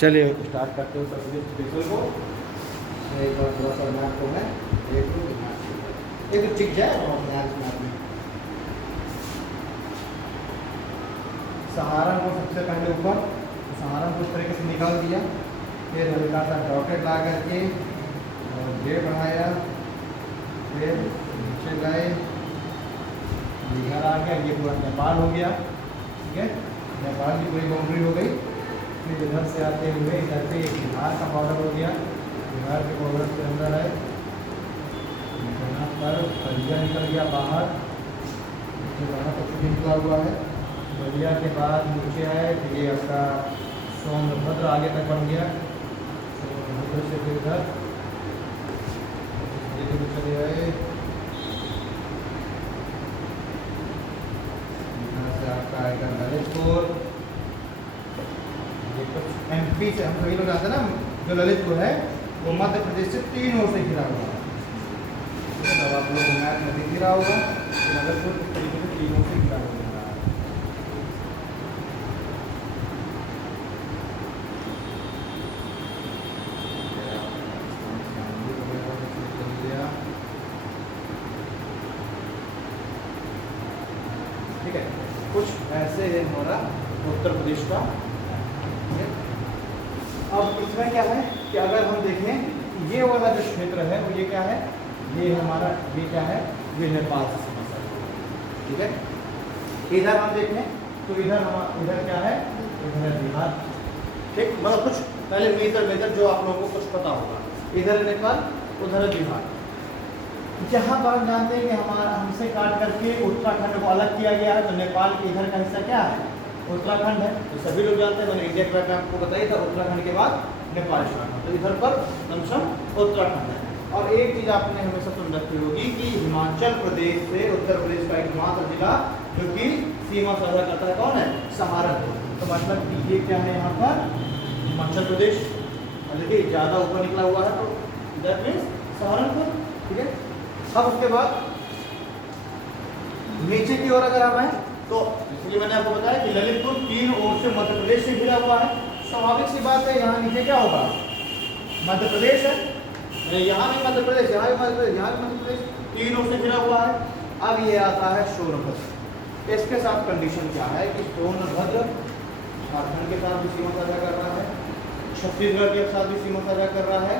चलिए स्टार्ट करते हो उत्तर प्रदेश स्पेशल को। एक बार थोड़ा सा मैप को मैं देख लूँ, एक तो टिक जाए और मैप में सहारनपुर सबसे पहले ऊपर, सहारनपुर इस तरीके से निकाल दिया, फिर हल्का सा डॉटेड ला करके और डेढ़ बढ़ाया, फिर नीचे गए, बिहार आ गया, ये पूरा नेपाल हो गया। ठीक है, नेपाल की पूरी बाउंड्री हो गई। फिर इधर से आते हुए इधर पे बिहार का बॉर्डर हो गया, बिहार के बॉर्डर के अंदर है, यहाँ पर बलिया निकल गया बाहर, बाहर तक निकला हुआ है। बलिया के बाद नीचे है, फिर ये आपका सोनभद्र आगे तक बन गया, सोनभद्र से फिर इधर चले गए, यहाँ से आपका आएगा ललितपुर। एमपी से हम सभी लोग जानते हैं ना, जो ललितपुर है वो मध्य प्रदेश से 3 ओर से घिरा हुआ है। तब आप लोग मैप में दिख रहा होगा कि ललितपुर किस तरीके से 3 ओर से घिरा हुआ है। ठीक है, कुछ ऐसे है हमारा उत्तर प्रदेश का। अब इसमें क्या है कि अगर हम देखें ये वाला जो क्षेत्र है वो ये क्या है, ये हमारा ये क्या है, ये नेपाल से सीमा। ठीक है, इधर हम देखें तो इधर क्या है, इधर है बिहार। ठीक, मतलब कुछ पहले मेजर जो आप लोगों को कुछ पता होगा, इधर है नेपाल, उधर है बिहार। जहाँ पर हम जानते हैं कि हमारा हमसे काट करके उत्तराखंड को अलग किया गया है, तो नेपाल के इधर का हिस्सा क्या है, उत्तराखंड है। तो सभी लोग जानते हैं, मैंने इंडिया का मैप आपको बताया था, उत्तराखंड के बाद नेपाल शाखा, तो इधर पर दमसम उत्तराखंड है। और एक चीज़ आपने हमेशा सुन रखी होगी कि हिमाचल प्रदेश से उत्तर प्रदेश का एकमात्र जिला जो कि सीमा साझा करता है कौन है, सहारनपुर। तो मतलब कि ये क्या है यहाँ पर हिमाचल प्रदेश, देखिए ज़्यादा ऊपर निकला हुआ है, तो दैट मीन्स सहारनपुर। ठीक है, अब उसके बाद नीचे की ओर अगर हम आए तो इसलिए मैंने आपको बताया कि ललितपुर 3 ओर से मध्य प्रदेश से घिरा हुआ है। स्वाभाविक सी बात है, यहाँ नीचे क्या होगा, मध्य प्रदेश है, यहाँ भी मध्य प्रदेश, यहाँ भी मध्य प्रदेश, यहाँ भी मध्य प्रदेश, 3 ओर से घिरा हुआ है। अब ये आता है सोनभद्र। इसके साथ कंडीशन क्या है कि सोनभद्र झारखंड के साथ भी सीमा साझा कर रहा है, छत्तीसगढ़ के साथ भी सीमा साझा कर रहा है,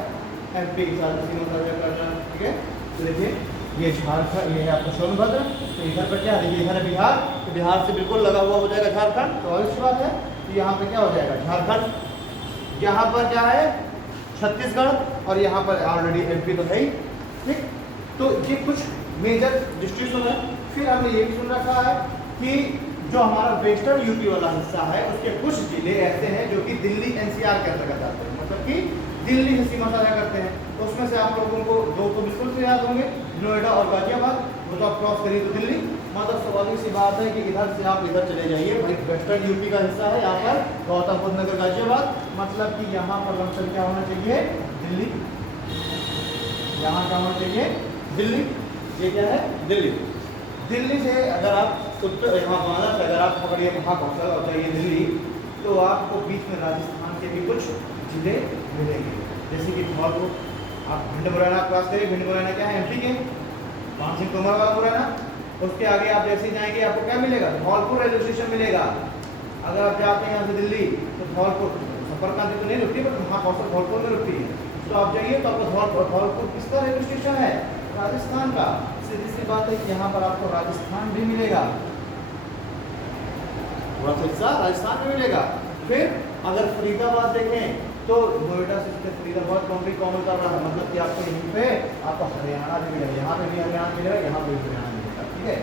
एमपी के साथ भी सीमा साझा कर रहा है। ठीक है, तो देखिए ये झारखंड, ये है आपका सोनभद्र, तो इधर पर क्या है, देखिए इधर है बिहार, तो बिहार से बिल्कुल लगा हुआ हो जाएगा झारखंड। तो और अच्छी बात है कि यहाँ पे क्या हो जाएगा झारखंड, यहाँ पर क्या है छत्तीसगढ़, और यहाँ पर ऑलरेडी एमपी तो है ही। ठीक, तो ये कुछ मेजर डिस्ट्रीब्यूशन है। फिर हमने ये भी सुन रखा है कि जो हमारा वेस्टर्न यूपी वाला हिस्सा है उसके कुछ जिले ऐसे हैं जो कि दिल्ली एनसीआर के अंतर्गत आते हैं, मतलब कि दिल्ली से सीमा साझा करते हैं। तो उसमें से आप लोगों को 2 तो बिल्कुल से याद होंगे, नोएडा और गाजियाबाद, वो तो आप क्रॉस करिए तो दिल्ली। मतलब स्वाभाविक सी बात है कि इधर से आप इधर चले जाइए, भाई वेस्टर्न यूपी का हिस्सा है, यहाँ पर गौतम बुद्ध नगर गाजियाबाद, मतलब कि यहाँ पर लमसम क्या होना चाहिए, दिल्ली। यहाँ क्या होना चाहिए, दिल्ली। ये क्या है, दिल्ली। दिल्ली से अगर आप उत्तर यहाँ बांदा से अगर आप पकड़िए वहाँ पहुँचा चाहिए दिल्ली, तो आपको बीच में राजस्थान के भी कुछ जिले मिलेंगे, जैसे कि धौलपुर। आप भिंड मुरैना क्रॉस करिए, भिंड मुरैना क्या है, एमपी के पान सिंह तोमर वाला मुरैना। उसके आगे आप जैसे जाएंगे आपको क्या मिलेगा, धौलपुर रेलवे स्टेशन मिलेगा। अगर आप जाते हैं यहाँ से दिल्ली तो धौलपुर सफर क्रांति तो नहीं रुकती, बट वहाँ पहुँच धौलपुर में रुकती है। तो आप जाइए तो आपको धौलपुर किसका रेलवे स्टेशन है, राजस्थान का। सीधी सी बात है कि यहाँ पर आपको राजस्थान भी मिलेगा, थोड़ा सा हिस्सा राजस्थान में मिलेगा। फिर अगर फरीदाबाद देखें तो नोएडा से फरीदाबाद बाउंड्री कॉमन कर रहा है, मतलब कि आपको यहीं पे आपको हरियाणा भी मिलेगा, यहाँ पे भी हरियाणा मिलेगा, यहाँ पे भी हरियाणा मिलेगा। ठीक है,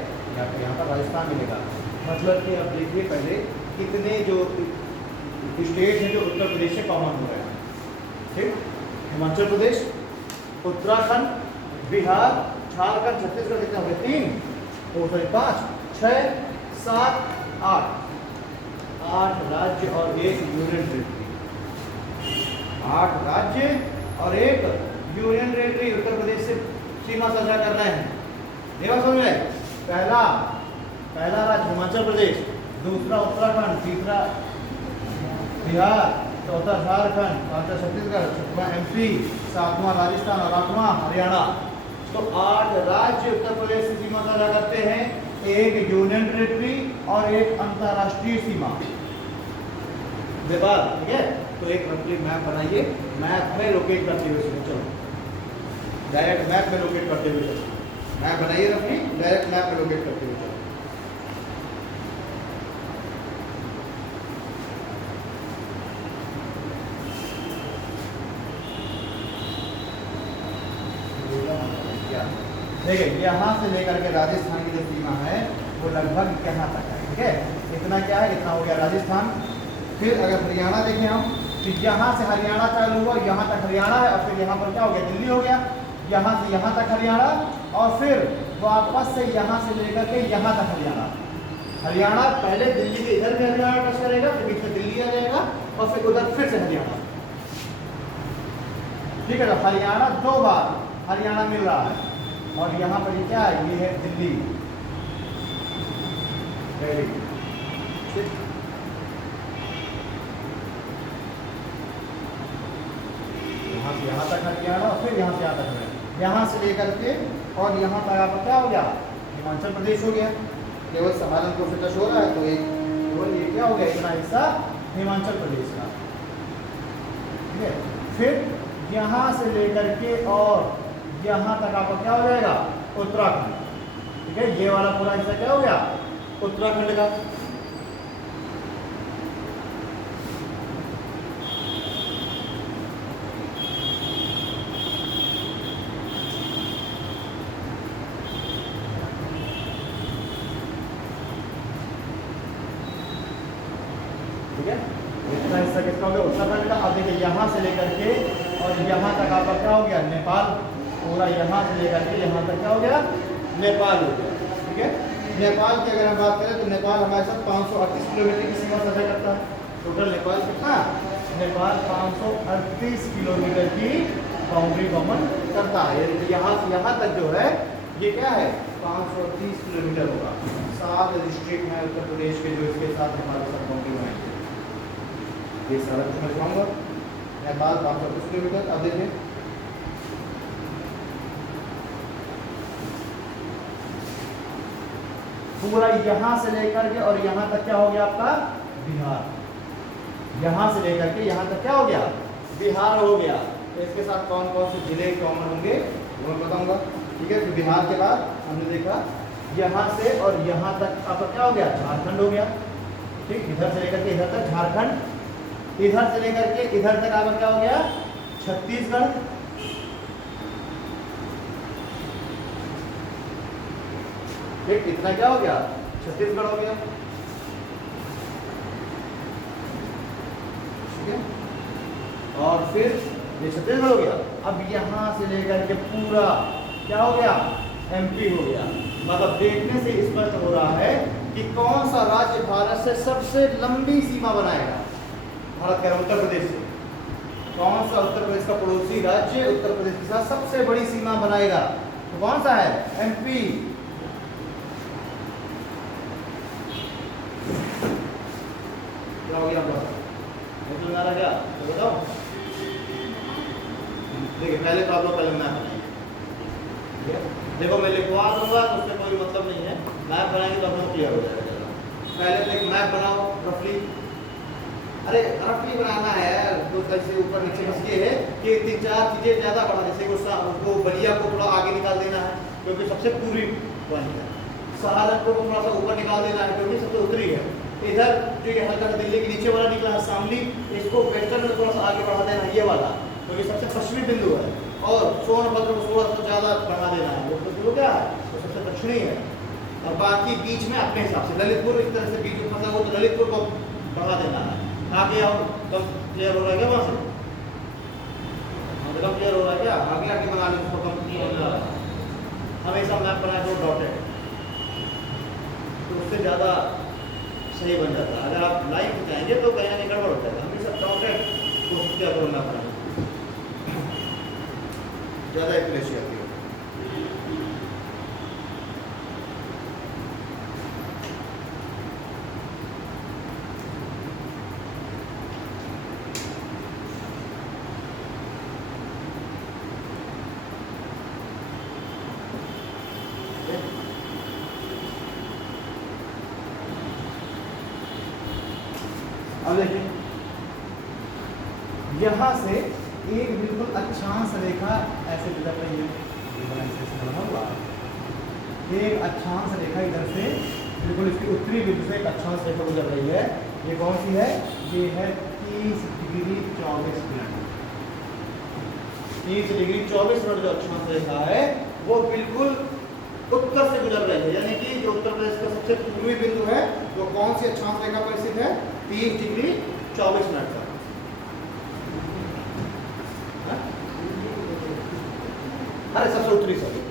यहाँ पर राजस्थान मिलेगा। मतलब कि अब देखिए पहले कितने जो स्टेट हैं जो उत्तर प्रदेश से कॉमन हो रहे हैं। ठीक, हिमाचल प्रदेश, उत्तराखंड, बिहार, झारखंड, छत्तीसगढ़, कितने हो गए, 3, 5, 6, 7, 8 राज्य और 1 यूनियन टेरिटरी। 8 राज्य और 1 यूनियन टेरिटरी उत्तर प्रदेश से सीमा साझा कर रहे हैं। ये बात समझ में, पहला राज्य हिमाचल प्रदेश, दूसरा उत्तराखंड, तीसरा बिहार, चौथा झारखंड, पांचवा छत्तीसगढ़, छठवां एमपी, सातवां राजस्थान और आठवां हरियाणा। तो 8 राज्य उत्तर प्रदेश से सीमा साझा करते हैं, एक यूनियन टेरिटरी और एक अंतरराष्ट्रीय सीमा विवाद, ठीक है। तो एक कंट्री मैप बनाइए, मैप में लोकेट करते हुए चलो, डायरेक्ट मैप में लोकेट करते हुए चलो, मैप बनाइए अपनी, डायरेक्ट मैप में लोकेट करते हुए चलो। देखिए यहाँ से लेकर के राजस्थान की जो सीमा है वो लगभग यहाँ तक है, ठीक है। इतना क्या है, इतना हो गया राजस्थान। फिर अगर हरियाणा देखें हम, तो यहाँ से हरियाणा चालू हुआ, यहाँ तक हरियाणा है, और फिर यहाँ पर क्या हो गया, दिल्ली हो गया। यहाँ से यहाँ तक हरियाणा, और फिर वापस से यहाँ से लेकर के यहाँ तक हरियाणा। हरियाणा पहले दिल्ली के इधर में हरियाणा टच करेगा, फिर बीच में दिल्ली आ जाएगा, और फिर उधर फिर से हरियाणा, ठीक है। तो हरियाणा 2 बार हरियाणा मिल रहा है, और यहाँ पर क्या है, ये है दिल्ली, यहाँ से यहाँ तक हरियाणा, और फिर यहाँ से यहाँ तक है, यहाँ से लेकर के और यहाँ तक आपका क्या हो गया, हिमाचल प्रदेश हो गया। केवल सहारनपुर से टच हो रहा है, तो केवल ये क्या हो गया, इतना हिस्सा हिमाचल प्रदेश का, ठीक है। फिर यहाँ से लेकर के और यहाँ तक आपका क्या हो जाएगा, उत्तराखंड, ठीक है। ये वाला पूरा हिस्सा क्या हो गया, उत्तराखंड का। ठीक है, इतना हिस्सा किसका हो गया, उत्तराखंड का। अब देखिए यहाँ से लेकर के और यहाँ तक आपका क्या हो गया, नेपाल। पूरा यहाँ से लेकर के यहाँ तक क्या हो गया, नेपाल हो गया, ठीक है। नेपाल की अगर हम बात करें तो नेपाल हमारे साथ 538 किलोमीटर की सीमा साझा करता है। टोटल नेपाल कितना, नेपाल 538 किलोमीटर की बाउंड्री कॉमन करता है। यहाँ से यहाँ तक जो है ये क्या है, 530 किलोमीटर होगा। 7 डिस्ट्रिक्ट हैं उत्तर प्रदेश के जो इसके साथ हमारे साथ बाउंड्री बनाएंगे। ये सारा कुछ मैं दिखाऊंगा। नेपाल 530 किलोमीटर। अब देखिए पूरा यहाँ से लेकर के और यहाँ तक क्या हो गया आपका, बिहार। यहाँ से लेकर के यहाँ तक क्या हो गया, बिहार हो गया। तो इसके साथ कौन कौन से जिले कॉमन होंगे वो मैं बताऊंगा, ठीक है। तो बिहार के बाद हमने देखा यहाँ से और यहाँ तक आपका क्या हो गया, झारखंड हो गया, ठीक। इधर से लेकर के इधर तक झारखंड, इधर से लेकर के इधर तक आपका क्या हो गया, छत्तीसगढ़। ठीक, इतना क्या हो गया, छत्तीसगढ़ हो गया, ठीक है। और फिर ये छत्तीसगढ़ हो गया। अब यहाँ से लेकर के पूरा क्या हो गया, एमपी हो गया। मतलब देखने से स्पष्ट हो रहा है कि कौन सा राज्य भारत से सबसे लंबी सीमा बनाएगा। भारत कह रहा उत्तर प्रदेश से, कौन सा उत्तर प्रदेश का पड़ोसी राज्य उत्तर प्रदेश के साथ सबसे बड़ी सीमा बनाएगा, तो कौन सा है, एमपी। क्या हो गया क्या, तो बताओ। देखिए पहले तो आप लोग पहले मैप बनाएंगे, देखो मैं लिखवा दूंगा तो उससे कोई मतलब नहीं है, मैप बनाएंगे तो अपना क्लियर हो जाएगा। पहले तो एक मैप बनाओ रफली, अरे रफली बनाना है तो कैसे ऊपर नीचे बस ये है कि 3-4 चीज़ें ज़्यादा बढ़ा, जैसे उसको बलिया को थोड़ा आगे निकाल देना है क्योंकि सबसे पूर्वी पॉइंट है, सहारनपुर को थोड़ा सा ऊपर निकाल देना है क्योंकि सबसे उत्तरी है, इधर जो ये हल्का सा दिल्ली के नीचे वाला निकला है शामली, इसको वेस्टर्न में थोड़ा सा आगे बढ़ा देना है ये वाला, क्योंकि सबसे पश्चिमी बिंदु है। और सोनभद्र को थोड़ा सा ज़्यादा बढ़ा देना है, वो क्या है, वो सबसे दक्षिणी है। और बाकी बीच में अपने हिसाब से ललितपुर इस तरह से बीच में फंसा हो तो ललितपुर को बढ़ा देना है। आगे आओ कम क्लियर हो रहा है क्या वहाँ से, कम क्लियर हो रहा है क्या, आगे आगे बना लो उसको कम क्लियर हो रहा है। हमेशा मैप बनाए तो डॉटेड, तो उससे ज़्यादा सही बन जाता है। अगर आप लाइन में जाएंगे तो कहीं ना कहीं गड़बड़ हो जाएगा। हमेशा डॉटेड कोशिश किया करो मैप बनाने, ज़्यादा एक्यूरेसी आती है। देखिए, यहाँ से एक बिल्कुल अक्षांश रेखा ऐसे गुजर रही है, एक अक्षांश रेखा इधर से बिल्कुल इसकी उत्तरी बिंदु से एक अक्षांश रेखा गुजर रही है। ये कौन सी है? ये है 30 डिग्री 24 मिनट। 30 डिग्री 24 मिनट जो अक्षांश रेखा है वो बिल्कुल उत्तर से गुजर रही है, यानी कि जो उत्तर प्रदेश का सबसे पूर्वी बिंदु है वो कौन सी अक्षांश रेखा पर स्थित है? 30 डिग्री 24 मिनट पर। अरे सबसे उत्तरी सभी,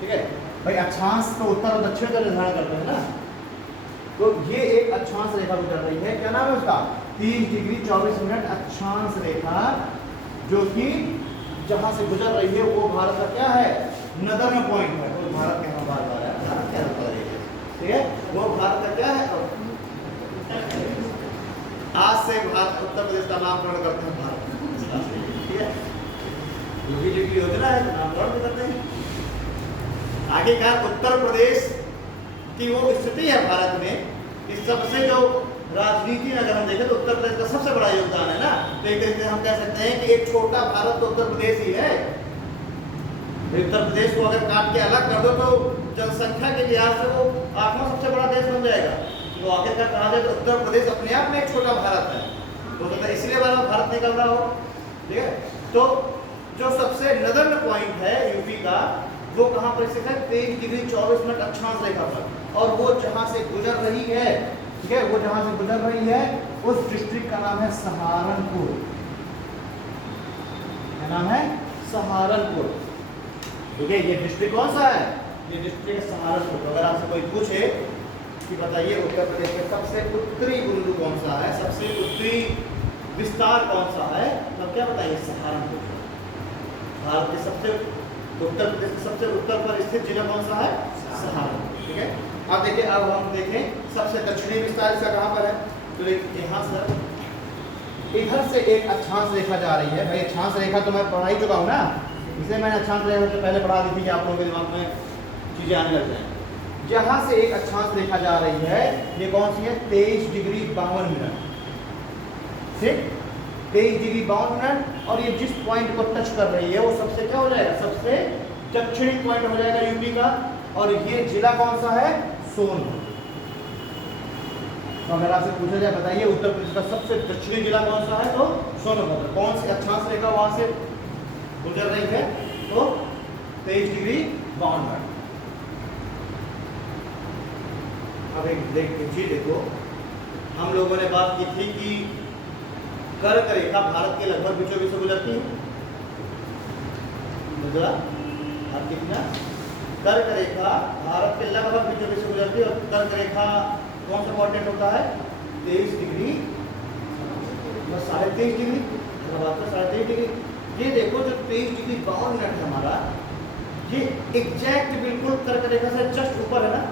ठीक है भाई, अक्षांश तो उत्तर और दक्षिण का निर्धारण करते हैं ना। तो ये एक अक्षांश रेखा गुजर रही है, क्या नाम है उसका? 30 डिग्री 24 मिनट अक्षांश रेखा, जो कि जहां से गुजर रही है वो भारत का क्या है? नदर्न पॉइंट है। तो भारत के बार-बार है, भारत क्या होता है, ठीक है, वो भारत का क्या है? आज से भारत उत्तर प्रदेश का नामकरण करते हैं भारत, ठीक है, योगी जी की योजना है, नामकरण भी करते हैं। आगे का उत्तर प्रदेश की वो स्थिति है भारत में कि सबसे जो राजनीति में अगर हम देखें तो उत्तर प्रदेश का सबसे बड़ा योगदान है ना। तो एक तरीके से हम कह सकते हैं कि एक छोटा भारत तो उत्तर प्रदेश ही है। उत्तर प्रदेश को अगर काट के अलग कर दो तो जनसंख्या के लिहाज से वो 8वां सबसे बड़ा देश बन जाएगा। तो आखिरकार कहा जाए तो उत्तर प्रदेश अपने आप में एक छोटा भारत है, तो इसलिए बार भारत निकल रहा हो, ठीक है। तो जो सबसे नदर्न पॉइंट है यूपी का वो कहाँ पर स्थित है? 23 डिग्री 24 मिनट अक्षांश रेखा पर, और वो जहां से गुजर रही है, ठीक है, वो जहां से गुजर रही है उस डिस्ट्रिक्ट का नाम है सहारनपुर। क्या नाम है? सहारनपुर, ठीक है। ये डिस्ट्रिक्ट कौन सा है? ये डिस्ट्रिक्ट सहारनपुर। तो अगर आपसे कोई पूछे कि बताइए उत्तर प्रदेश में सबसे उत्तरी बिंदु कौन सा है, सबसे उत्तरी विस्तार कौन सा है, तो क्या बताइए? सहारनपुर। भारत के सबसे उत्तर प्रदेश के सबसे उत्तर पर स्थित जिला कौन सा है? सहारनपुर, ठीक है। अब देखिए, अब हम देखें सबसे दक्षिणी विस्तार इसका कहाँ पर है। तो यहाँ से इधर से एक अक्षांश रेखा जा रही है। भाई अक्षांश रेखा तो मैं पढ़ा ही चुका हूँ ना, इसलिए मैंने अक्षांश रेखा से पहले पढ़ा दी थी कि आप लोगों के दिमाग में चीजें आने लग जाए। जहाँ से एक अक्षांश रेखा जा रही है ये कौन सी है? 23 डिग्री 52 मिनट, ठीक, 23 डिग्री 52 मिनट। और ये जिस पॉइंट को टच कर रही है वो सबसे क्या हो जाएगा? सबसे दक्षिणी पॉइंट हो जाएगा यूपी का। और ये जिला कौन सा है? सोनभद्र। तो अगर आपसे पूछा जाए बताइए उत्तर प्रदेश का सबसे दक्षिणी जिला कौन सा है, तो सोनभद्र। कौन सी अक्षांश रेखा वहां से गुजर रही है? तो 23 डिग्री 52 मिनट। अब एक देखो, हम लोगों ने बात की थी कि कर्क रेखा भारत के लगभग बीचों बीच से गुजरती है। आप कितना? कर्क रेखा भारत के लगभग बीचों बीच से गुजरती है। और कर्क रेखा कौन सा क्वाड्रेंट होता है? 23 डिग्री, बस 23.5 डिग्री, 23.5 डिग्री। ये देखो जो 23 डिग्री 52 मिनट है हमारा, ये एग्जैक्ट बिल्कुल कर्क रेखा से जस्ट ऊपर है ना।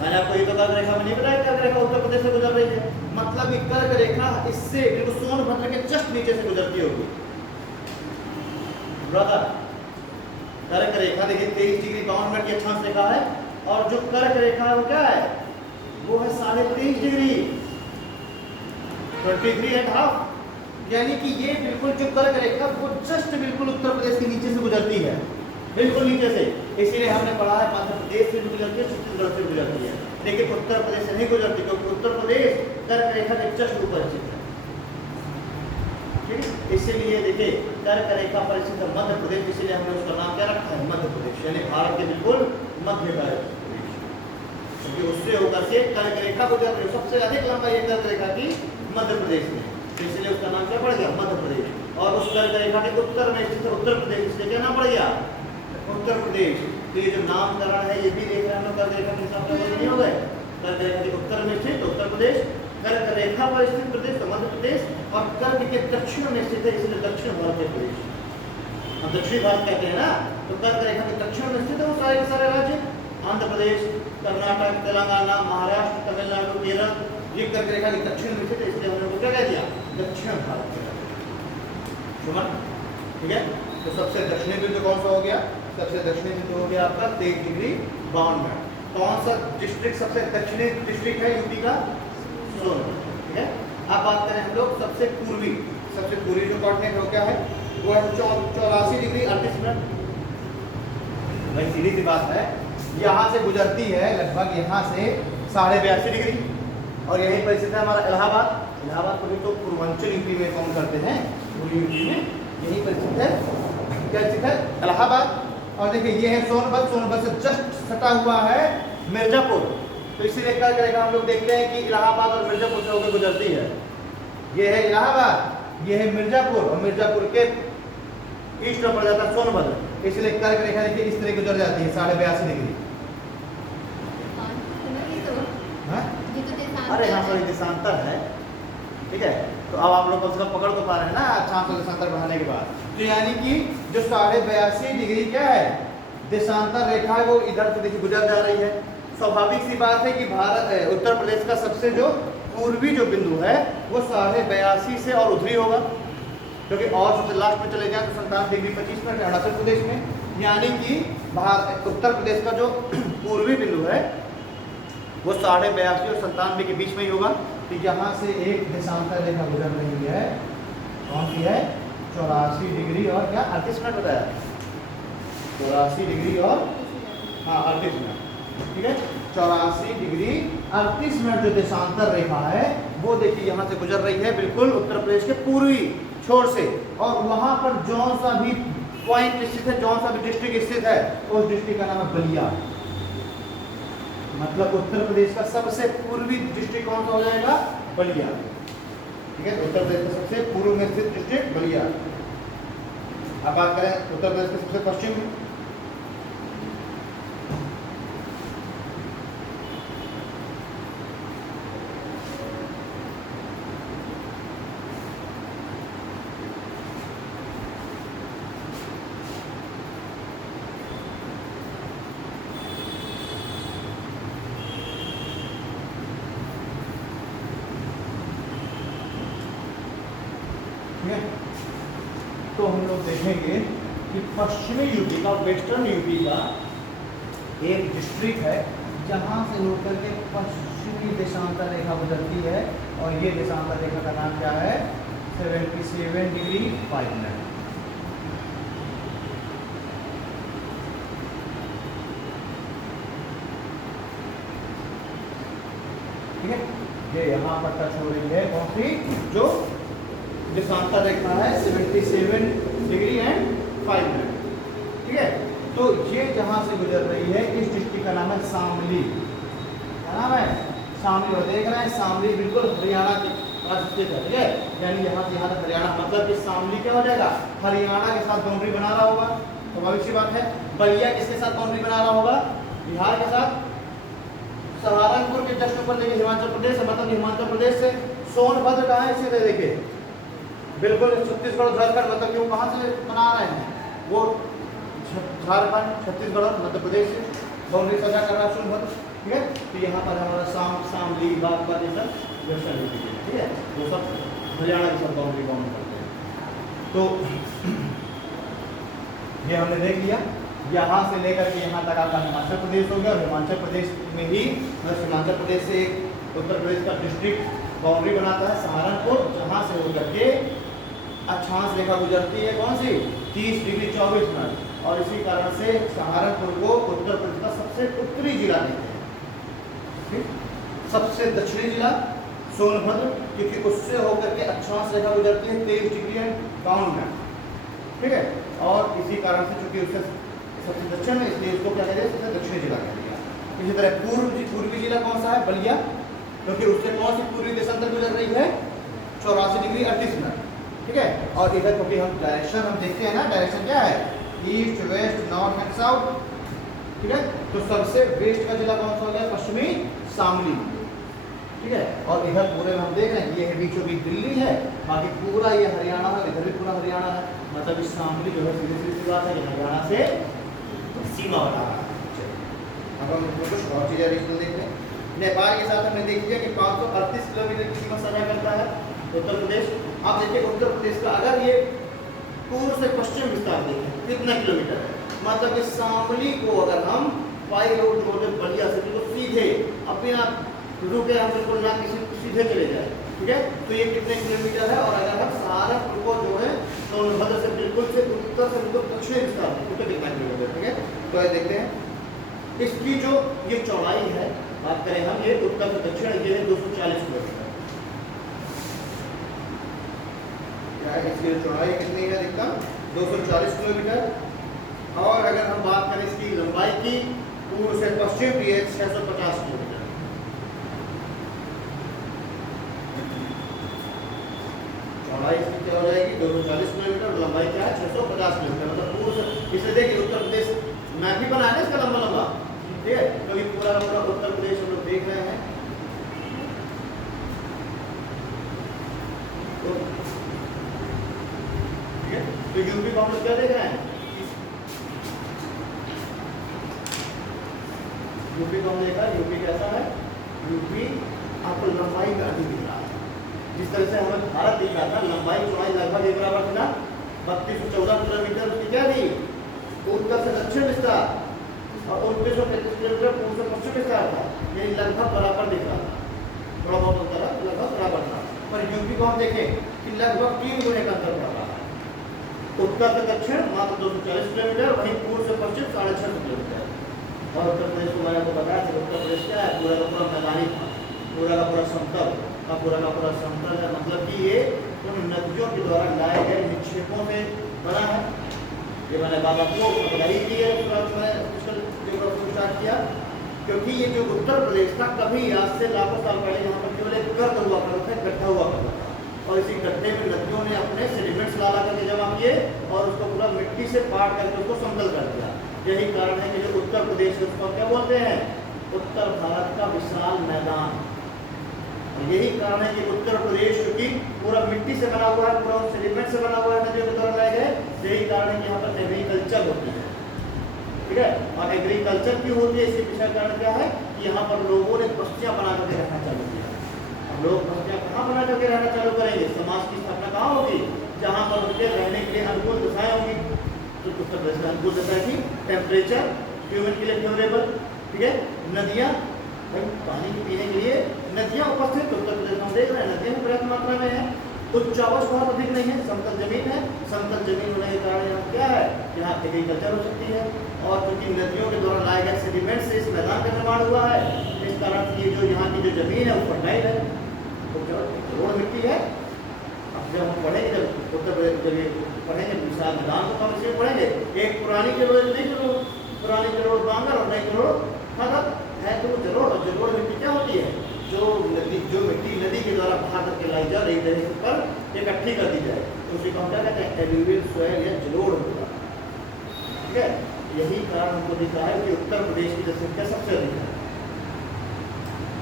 मैंने आपको ये तो कर्क रेखा में नहीं बताया कर्क रेखा उत्तर प्रदेश से गुजर रही है, मतलब ये कर्क रेखा इससे बिल्कुल सोनभद्र के जस्ट नीचे से गुजरती होगी। ब्रदर, कर्क रेखा देखिए 23 डिग्री 52 मिनट की अक्षांश रेखा है, और जो कर्क रेखा है वो क्या है? वो है 23.5 डिग्री, 23.5, यानी कि ये बिल्कुल जो कर्क रेखा वो जस्ट बिल्कुल उत्तर प्रदेश के नीचे से गुजरती है, बिल्कुल नीचे से। इसीलिए हमने पढ़ा है मध्य प्रदेश से भी गुजरती है, छत्तीसगढ़ से गुजरती है, लेकिन उत्तर प्रदेश से नहीं गुजरती, क्योंकि उत्तर प्रदेश कर्क रेखा के जस्ट ऊपर स्थित है, ठीक है। इसीलिए देखिए कर्क रेखा पर स्थित है मध्य प्रदेश, इसीलिए हमने उसका नाम क्या रखा है? मध्य प्रदेश, यानी भारत के बिल्कुल मध्य का प्रदेश, क्योंकि उससे होकर के कर्क रेखा गुजर रही है। सबसे अधिक लंबाई है कर्क रेखा की मध्य प्रदेश में, इसलिए उसका नाम क्या पड़ गया? मध्य प्रदेश। और उस कर्क रेखा के उत्तर में स्थित है उत्तर प्रदेश, इसलिए क्या नाम पड़ गया? उत्तर प्रदेश। तो ये जो नामकरण है ये भी देख रहे हैं हम लोग, कर्क रेखा के हिसाब से नहीं हो गए। कर्क रेखा के उत्तर में स्थित उत्तर प्रदेश, कर्क रेखा पर स्थित प्रदेश तो मध्य प्रदेश, और कर्क के दक्षिण में स्थित है इसलिए दक्षिण भारतीय प्रदेश, हम दक्षिणी भारत कहते हैं ना। तो कर्क रेखा के दक्षिण में स्थित है वो सारे के सारे राज्य, आंध्र प्रदेश, कर्नाटक, तेलंगाना, महाराष्ट्र, तमिलनाडु, केरल, ये कर्क रेखा के दक्षिण में स्थित है, इसलिए हमने क्या कह दिया? दक्षिण भारत के राज्य, ठीक है। तो सबसे दक्षिणी बिंदु कौन सा हो गया? सबसे दक्षिणी बिंदु हो गया आपका 23 डिग्री 52 मिनट। कौन सा डिस्ट्रिक्ट सबसे दक्षिणी डिस्ट्रिक्ट है यूपी का? सोनभद्र, ठीक है। अब बात करें हम लोग सबसे पूर्वी जो कोऑर्डिनेट हो क्या है, वो है 84 डिग्री 38 मिनट। भाई सीधी सी बात है, यहाँ से गुजरती है लगभग यहाँ से 82.5 डिग्री, और यही पर स्थित है हमारा इलाहाबाद को भी तो पूर्वांचल यूपी में काउंट करते हैं, पूर्वी यूपी में यही पर स्थित है। क्या स्थित है? इलाहाबाद। और देखिए ये है सोनभद्र से जस्ट सटा हुआ है मिर्जापुर। तो इसीलिए क्या करेगा, हम लोग देखते हैं कि इलाहाबाद और मिर्जापुर से होकर गुजरती है। ये है इलाहाबाद, ये है मिर्जापुर, और मिर्जापुर के ईस्ट में पड़ जाता है सोनभद्र, इसलिए कर्क रेखा देखिए इस तरह गुजर जाती है 82.5 डिग्री। अरे हाँ सॉरी देशांतर है, ठीक है। तो अब आप लोग कम से कम पकड़ तो पा रहे हैं ना, अच्छा से देशांतर बढ़ाने के बाद। तो यानी कि जो 82.5 डिग्री क्या है, देशांतर रेखा है, वो इधर से देखिए गुजर जा रही है। स्वाभाविक सी बात है कि भारत उत्तर प्रदेश का सबसे जो पूर्वी जो बिंदु है वो 82.5 से और उधरी होगा, क्योंकि और सबसे लास्ट में चले जाए तो 57 डिग्री 25 मिनट अरुणाचल प्रदेश में। यानी कि उत्तर प्रदेश का जो पूर्वी बिंदु है वो 82.5 और 97 के बीच में ही होगा। तो यहाँ से एक देशांतर रेखा गुजर रही है, कौन सी है? 84 डिग्री और क्या 38 मिनट बताया, 84 डिग्री और हाँ 38 मिनट, ठीक है। 84 डिग्री 38 मिनट जो देशांतर रेखा है वो देखिए यहाँ से गुजर रही है बिल्कुल उत्तर प्रदेश के पूर्वी छोर से, और वहाँ पर जौन सा भी पॉइंट स्थित है, जौन सा भी डिस्ट्रिक्ट स्थित है, उस डिस्ट्रिक्ट का नाम है बलिया। मतलब उत्तर प्रदेश का सबसे पूर्वी डिस्ट्रिक्ट कौन सा हो जाएगा? बलिया, ठीक है। उत्तर प्रदेश का सबसे पूर्व में स्थित डिस्ट्रिक्ट बलिया। अब बात करें उत्तर प्रदेश के सबसे पश्चिम, तो हम लोग देखेंगे कि पश्चिमी यूपी का, वेस्टर्न यूपी का एक डिस्ट्रिक्ट है जहाँ से होकर के पश्चिमी देशांतर रेखा गुजरती है, और ये देशांतर रेखा का नाम क्या है? 77 डिग्री 5 मिनट। ठीक है, ये यहाँ पर टच हो रही है कौन सी? जो देशांतर रेखा है 77 डिग्री एंड 5 मिनट, ठीक है। तो ये जहां से गुजर रही है इस डिस्ट्रिक्ट का नाम है शामली। क्या नाम है? शामली। और देख रहे हैं शामली बिल्कुल हरियाणा के पास स्थित है, ठीक है। यानी यहाँ से यहाँ तक हरियाणा, मतलब कि शामली क्या हो जाएगा? हरियाणा के साथ बाउंड्री बना रहा होगा, स्वाभाविक सी बात है। बलिया किसके साथ बाउंड्री बना रहा होगा? बिहार के साथ। सहारनपुर के जस्ट ऊपर देखिए हिमाचल प्रदेश है, मतलब हिमाचल प्रदेश से सोनभद्र कहाँ है? इसे देखिए बिल्कुल छत्तीसगढ़ झारखंड, मतलब कि वो कहाँ से बना रहे हैं? वो झारखंड, छत्तीसगढ़ और मध्य प्रदेश से बाउंड्री सजा कर रहा है सोनभद्र, ठीक है। तो यहाँ पर हमारा शामली बागपत ये सब वेस्टर्न यूपी के, ठीक है, वो सब हरियाणा के साथ बाउंड्री बाउंड करते हैं। तो ये हमने देख लिया, यहाँ से लेकर के यहाँ तक आपका हिमाचल प्रदेश हो गया, और हिमाचल प्रदेश में ही हिमाचल प्रदेश से उत्तर प्रदेश का डिस्ट्रिक्ट बाउंड्री बनाता है सहारनपुर, जहाँ से होकर के अक्षांश रेखा गुजरती है कौन सी? 30 डिग्री 24 मिनट। और इसी कारण से सहारनपुर को उत्तर प्रदेश का सबसे उत्तरी जिला कहते हैं, ठीक। सबसे दक्षिणी जिला सोनभद्र, क्योंकि उससे होकर के अक्षांश रेखा गुजरती है 23 डिग्री एंड 52 मिनट, ठीक है। और इसी कारण से चूंकि उससे सबसे दक्षिण में, इसलिए उसको क्या कहते हैं? सबसे दक्षिणी जिला कह दिया। इसी तरह पूर्वी जिला कौन सा है? बलिया, क्योंकि उससे कौन सी पूर्वी देशांतर गुजर रही है? 84 डिग्री 38 मिनट, ठीक है। और इधर क्योंकि हम डायरेक्शन हम देखते हैं ना, डायरेक्शन क्या है? East west north and south, ठीक है। तो सबसे वेस्ट का जिला कौन सा हो गया? पश्चिमी शामली, ठीक है। और इधर पूरे में हम देख रहे हैं ये है बीचों बीच दिल्ली है, बाकी पूरा ये हरियाणा है, इधर भी पूरा हरियाणा है। मतलब इस शामली जो है सीधी बात है कि हरियाणा से सीमा बना रहा है। अब हम कुछ और चीज़ें रीजनल देख रहे हैं। नेपाल के साथ हमने देख लिया कि 538 किलोमीटर की सीमा साझा करता है उत्तर प्रदेश। अब देखिए उत्तर प्रदेश का अगर ये पूर्व से पश्चिम विस्तार देखें कितना किलोमीटर है, मतलब कि शामली को अगर हम पाई रोड जोड़े बलिया से बिल्कुल सीधे, अब बिना रुके हम बिल्कुल यहाँ किसी सीधे चले जाए ठीक है। तो ये कितने किलोमीटर है, और अगर हम सहारनपुर को जो है सोनभद्र से बिल्कुल से उत्तर से बिल्कुल दक्षिणी विस्तार में तो कितना किलोमीटर, ठीक है। तो ये देखते हैं इसकी जो ये चौड़ाई है, बात करें हम, ये उत्तर से दक्षिण ये है 240 किलोमीटर। क्या है इसकी चौड़ाई कितनी है अधिकतम 240 किलोमीटर। और अगर हम बात करें इसकी लंबाई की, पूर्व से पश्चिम की है 650 किलोमीटर। चौड़ाई इसकी क्या हो जाएगी 240 किलोमीटर, लंबाई क्या है 650 किलोमीटर। मतलब पूर्व से, इसलिए देखिए उत्तर प्रदेश मैप भी बनाया है इसका लंबा लंबा, ठीक है, क्योंकि पूरा पूरा उत्तर प्रदेश हम लोग देख रहे हैं। तो ठीक है, तो यूपी को हम लोग क्या देख रहे हैं, यूपी को हम देखा, यूपी कैसा है, यूपी आपको लंबाई का अधिक दिख रहा है। जिस तरह से हमें भारत दिख रहा था, लंबाई चौड़ाई लगभग एक बराबर थी ना, 3214 किलोमीटर उसकी क्या थी, उत्तर से दक्षिण विस्तार, और 2935 किलोमीटर पूर्व से पश्चिम विस्तार था। ये लगभग बराबर दिख रहा था, थोड़ा बहुत अंतर है, लगभग बराबर था। पर यूपी को हम देखें कि लगभग 3 गुने का अंतर पड़ रहा है। उत्तर से दक्षिण मात्र 240 किलोमीटर, वहीं पूर्व से पश्चिम 650 किलोमीटर। और उत्तर प्रदेश को मैंने आपको बताया था, उत्तर प्रदेश क्या है, पूरा का पूरा मैदानी था, पूरा का पूरा समतल, पूरा का पूरा समतल है। मतलब कि ये उन नदियों के द्वारा लाए गए निक्षेपों में बना है। ये मैंने बाबा को बताई की है, मैंने स्टार्ट किया, क्योंकि ये जो उत्तर प्रदेश था, कभी आज से लाखों साल पहले यहाँ पर केवल एक गर्त हुआ करता था, गड्ढा हुआ करता था, और इसी गड्ढे में नदियों ने अपने सेडिमेंट्स ला करके जमा किए और उसको पूरा मिट्टी से पाट करके उसको समतल कर दिया। यही कारण है कि जो उत्तर प्रदेश है उसको क्या बोलते हैं, उत्तर भारत का विशाल मैदान। यही कारण है कि उत्तर प्रदेश क्योंकि पूरा मिट्टी से बना हुआ है, पूरा सेडिमेंट से बना हुआ है, नदियों के द्वारा लाए गए। यही कारण है कि यहाँ पर एग्रीकल्चर होती है, ठीक है। और एग्रीकल्चर क्यों होती है, इसके पीछे कारण क्या है कि यहाँ पर लोगों ने बस्तियां बना करके रहना चालू किया। अब लोग बस्तियां कहाँ बना करके रहना चालू करेंगे, समाज की स्थापना कहाँ होगी, जहाँ पर उनके रहने के लिए अनुकूल दशाएं होंगी। तो उत्तर प्रदेश में अनुकूल दशा की टेम्परेचर ह्यूमन के लिए फेवरेबल, ठीक है। नदियाँ, भाई पानी पीने के लिए नदियाँ उपस्थित उत्तर प्रदेश में हम देख रहे हैं, नदियाँ भी पर्याप्त मात्रा में है। उच्चावच बहुत अधिक नहीं है, समतल जमीन है। समतल जमीन होने के कारण यहाँ क्या है, यहाँ एग्रीकल्चर हो सकती है। और क्योंकि नदियों के द्वारा लाए गए सेडिमेंट से इस मैदान का निर्माण हुआ है, इस कारण ये जो यहाँ की जो जमीन है वो फर्टाइल है, तो जलोढ़ मिट्टी है। अब जब हम पढ़ेंगे, जब उत्तर प्रदेश जब ये पढ़ेंगे विशाल मैदान को हम इसमें पढ़ेंगे, एक पुरानी जलोढ़, नहीं जलोढ़, पुरानी जलोढ़ बांगर और नई जलोढ़ खदक है। तो जलोढ़ और जलोढ़ मिट्टी क्या होती है, जो मिट्टी नदी के द्वारा बाहर करके लाई जा रही है पर इकट्ठी कर दी जाए, तो उसी को हम क्या कहते हैं, एल्यूवियल सॉइल या जलोढ़ होगा, ठीक है। यही कारण हमको दिख रहा है कि उत्तर प्रदेश की जनसंख्या सबसे अधिक है।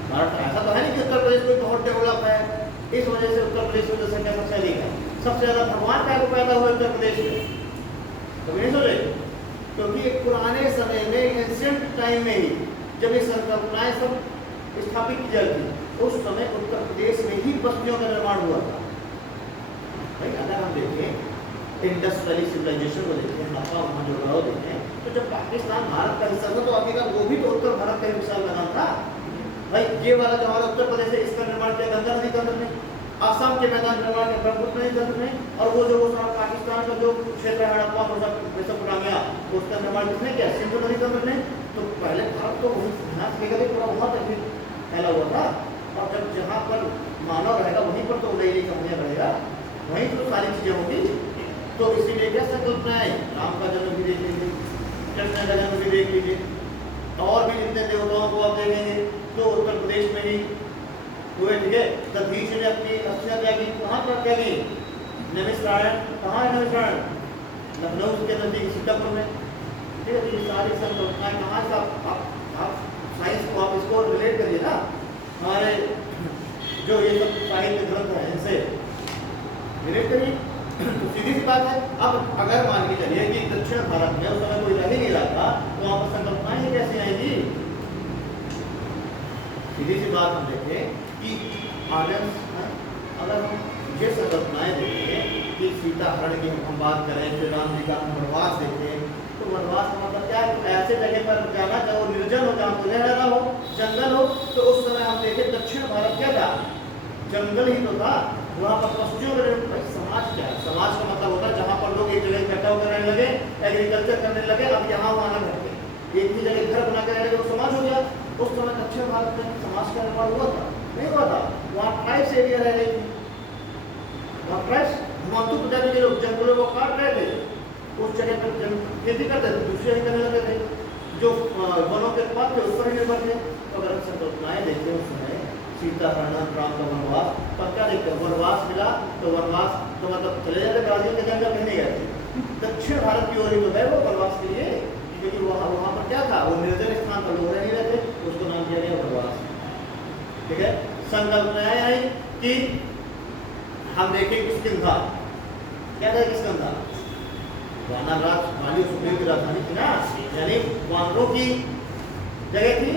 भारत ऐसा तो है नहीं कि उत्तर प्रदेश में बहुत डेवलप है, इस वजह से उत्तर प्रदेश में जनसंख्या सबसे अधिक है। सबसे ज्यादा भगवान क्या पैदा हुए उत्तर प्रदेश में, कभी नहीं सोचे, क्योंकि एक पुराने समय में, एंशिएंट टाइम में ही जब ये संकल्पनाएं सब स्थापित की जाती थी, उस समय उत्तर प्रदेश में ही बस्तियों का निर्माण हुआ था। भाई अगर हम देखें इंडस वैली सिविलाइजेशन को देखें, हड़प्पा मोहनजोदड़ो देखें, तो जब पाकिस्तान भारत का हिस्सा था तो अभी वो भी तो उत्तर भारत का विशाल मैदान था। भाई ये वाला जो हमारा उत्तर प्रदेश है, इसका निर्माण किया गंगा नदी तंत्र में, आसाम के मैदान निर्माण किया ब्रह्मपुत्र नदी तंत्र में, और वो जो सारा पाकिस्तान का जो क्षेत्र है हड़प्पा मेसोपोटामिया, उसका निर्माण किसने किया, सिंधु नदी तंत्र ने। तो पहले भारत तो वही पूरा वहाँ तक फैला हुआ था, और जब जहाँ पर मानव रहेगा वहीं पर तो नई नई कंपनियाँ बढ़ेगा, वहीं तो सारी चीज़ें होगी। तो इसीलिए क्या संकल्पनाएं, राम का जन्म भी देख लीजिए, कृष्ण का जन्म भी देख लीजिए, और भी जितने देवताओं को आप देखेंगे तो उत्तर प्रदेश में ही हुए, ठीक है। दधीच ने अपनी अस्थियां त्यागी, कहाँ पर त्यागी, नैमिषारण्य, कहाँ है नैमिषारण्य, लखनऊ के नजदीक सीतापुर में, ठीक है। तो ये सारी संकल्पनाएं कहाँ से आप साइंस को आप इसको रिलेट करिए ना, हमारे जो ये सब साहित्य ग्रंथ है इनसे रिलेट करिए, तो सीधी सी बात है। अब अगर मान के चलिए कि दक्षिण भारत में उस समय कोई रह ही नहीं रहा था, तो वहाँ पर संकल्पनाएं ही कैसे आएंगी। सीधी सी बात हम देखें कि अगर हम ये संकल्पनाएं देखें कि सीता हरण की हम बात करें, फिर राम जी का हम वनवास देखें, तो वनवास का मतलब क्या है, तो ऐसे जगह पर जाना जहाँ निर्जन हो, जहाँ खुले रहना हो, जंगल हो। तो उस समय हम देखें दक्षिण भारत क्या था, जंगल ही तो था, वहाँ पर पक्षियों के भाई समाज क्या है? समाज का मतलब होता है जहाँ पर लोग एक जगह इकट्ठा होकर रहने लगे, एग्रीकल्चर करने लगे, अब यहाँ वहाँ ना रहते, एक ही जगह घर बना कर रहने लगे, वो समाज हो गया। उस समय दक्षिण भारत में समाज का निर्माण हुआ था? नहीं हुआ था। वहाँ ट्राइब्स एरिया रह रही थी, वहाँ ट्राइब्स हिमालय प्रजाति के लोग जंगलों को काट रहे थे, उस जगह पर खेती करते थे, दूसरे जगह करने लगे थे, जो वनों के उत्पाद थे उस पर ही निर्भर थे। तो अगर हम संकल्पनाएं देखते हैं उस समय सीता हरण राम का वनवास, पर क्या देखते हैं वनवास मिला, तो वनवास तो मतलब चले जाते ब्राजील के जंगल में नहीं गए थे, दक्षिण भारत की ओर ही तो गए वो वनवास के लिए, क्योंकि वहाँ पर क्या था, वो निर्जन स्थान पर लोग रह नहीं रहे थे, उसको नाम दिया गया वनवास। ठीक है, संकल्पनाएं आई कि हम देखें किसकिंधा, क्या था किसकिंधा, वानर राज वाली सुग्रीव की राजधानी थी ना, यानी वानरों की जगह थी।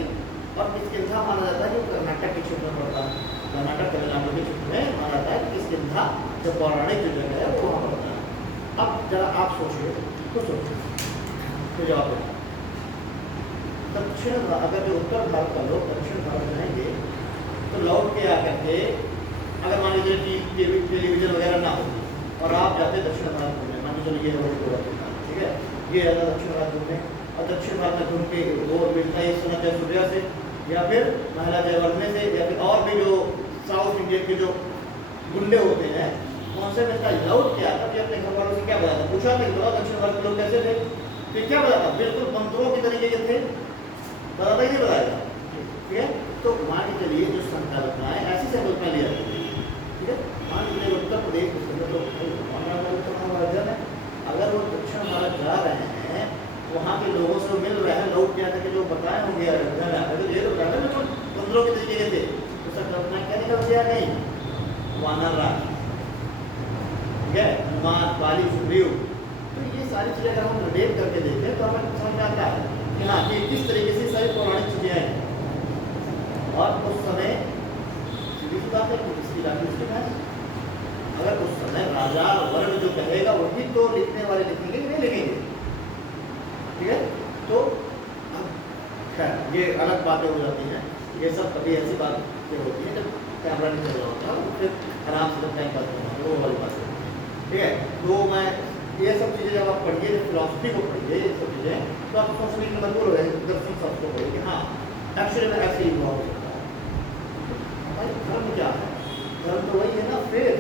और किसकिंधा माना जाता है कि कर्नाटक के क्षेत्र में पड़ता है, कर्नाटक तमिलनाडु के क्षेत्र में माना जाता है कि किसकिंधा जो पौराणिक जो जगह है वो वहाँ पड़ता है। अब जरा आप सोचिए, तो सोचिए तो जवाब देना। दक्षिण अगर जो उत्तर भारत का लोग दक्षिण भारत जाएंगे तो लौट के आकर के, अगर मान लीजिए टेलीविजन वगैरह ना हो और आप जाते दक्षिण भारत घूमने, मान लीजिए ये रोड को, ठीक है, ये जाता दक्षिण भारत घूमने, और दक्षिण भारत में घूम के वो मिलता है इस समय जयसूर्या से या फिर महिला जयवर्धने से या फिर और भी जो साउथ इंडियन के जो गुंडे होते हैं उनसे मिलता है। लौट के आता कि अपने घर वालों से क्या बताता, पूछा था बताओ दक्षिण भारत के लोग कैसे थे, तो क्या बताता, बिल्कुल मंत्रों के तरीके के थे, बताता ही नहीं बताएगा। ठीक है, तो मान के चलिए जो संकल्पना है ऐसी संकल्पना लिया जाती है। ठीक है, मान लीजिए उत्तर प्रदेश है, अगर वो दक्षिण भारत जा रहे हैं, वहाँ के लोगों से मिल रहे हैं, लौट के आकर के जो बताए होंगे अयोध्या में आकर ये लोग जाते हैं मंत्रों के तरीके के थे, तो संकल्पना क्या निकल गया, नहीं वानर राज, ठीक है, हनुमान बाली सुग्रीव। तो ये सारी चीज़ें अगर हम रिलेट करके देखें तो हमें समझ में आता है कि हाँ कि किस तरीके से सारी पौराणिक चीज़ें हैं। और उस समय सीधी सी बात है कि इसकी राजनीति है, अगर उस समय राजा वर्ग जो कहेगा वही तो लिखने वाले लिखेंगे कि नहीं लिखेंगे। ठीक है, तो खैर ये अलग बातें हो जाती हैं, ये सब कभी ऐसी बातें होती हैं जब कैमरा नहीं चल रहा होता है, फिर आराम से टाइम पास करना है, वो वाली बात है। ठीक है, तो मैं ये सब चीज़ें जब आप पढ़िए, फिलॉसफी को पढ़िए, ये सब चीज़ें, तो आप सोचने की मजबूर हो जाएंगे, दर्शन शास्त्र को पढ़िए कि हाँ एक्चुअली में ऐसे ही हुआ हो सकता है। भाई धर्म क्या है, धर्म तो वही है ना, फिर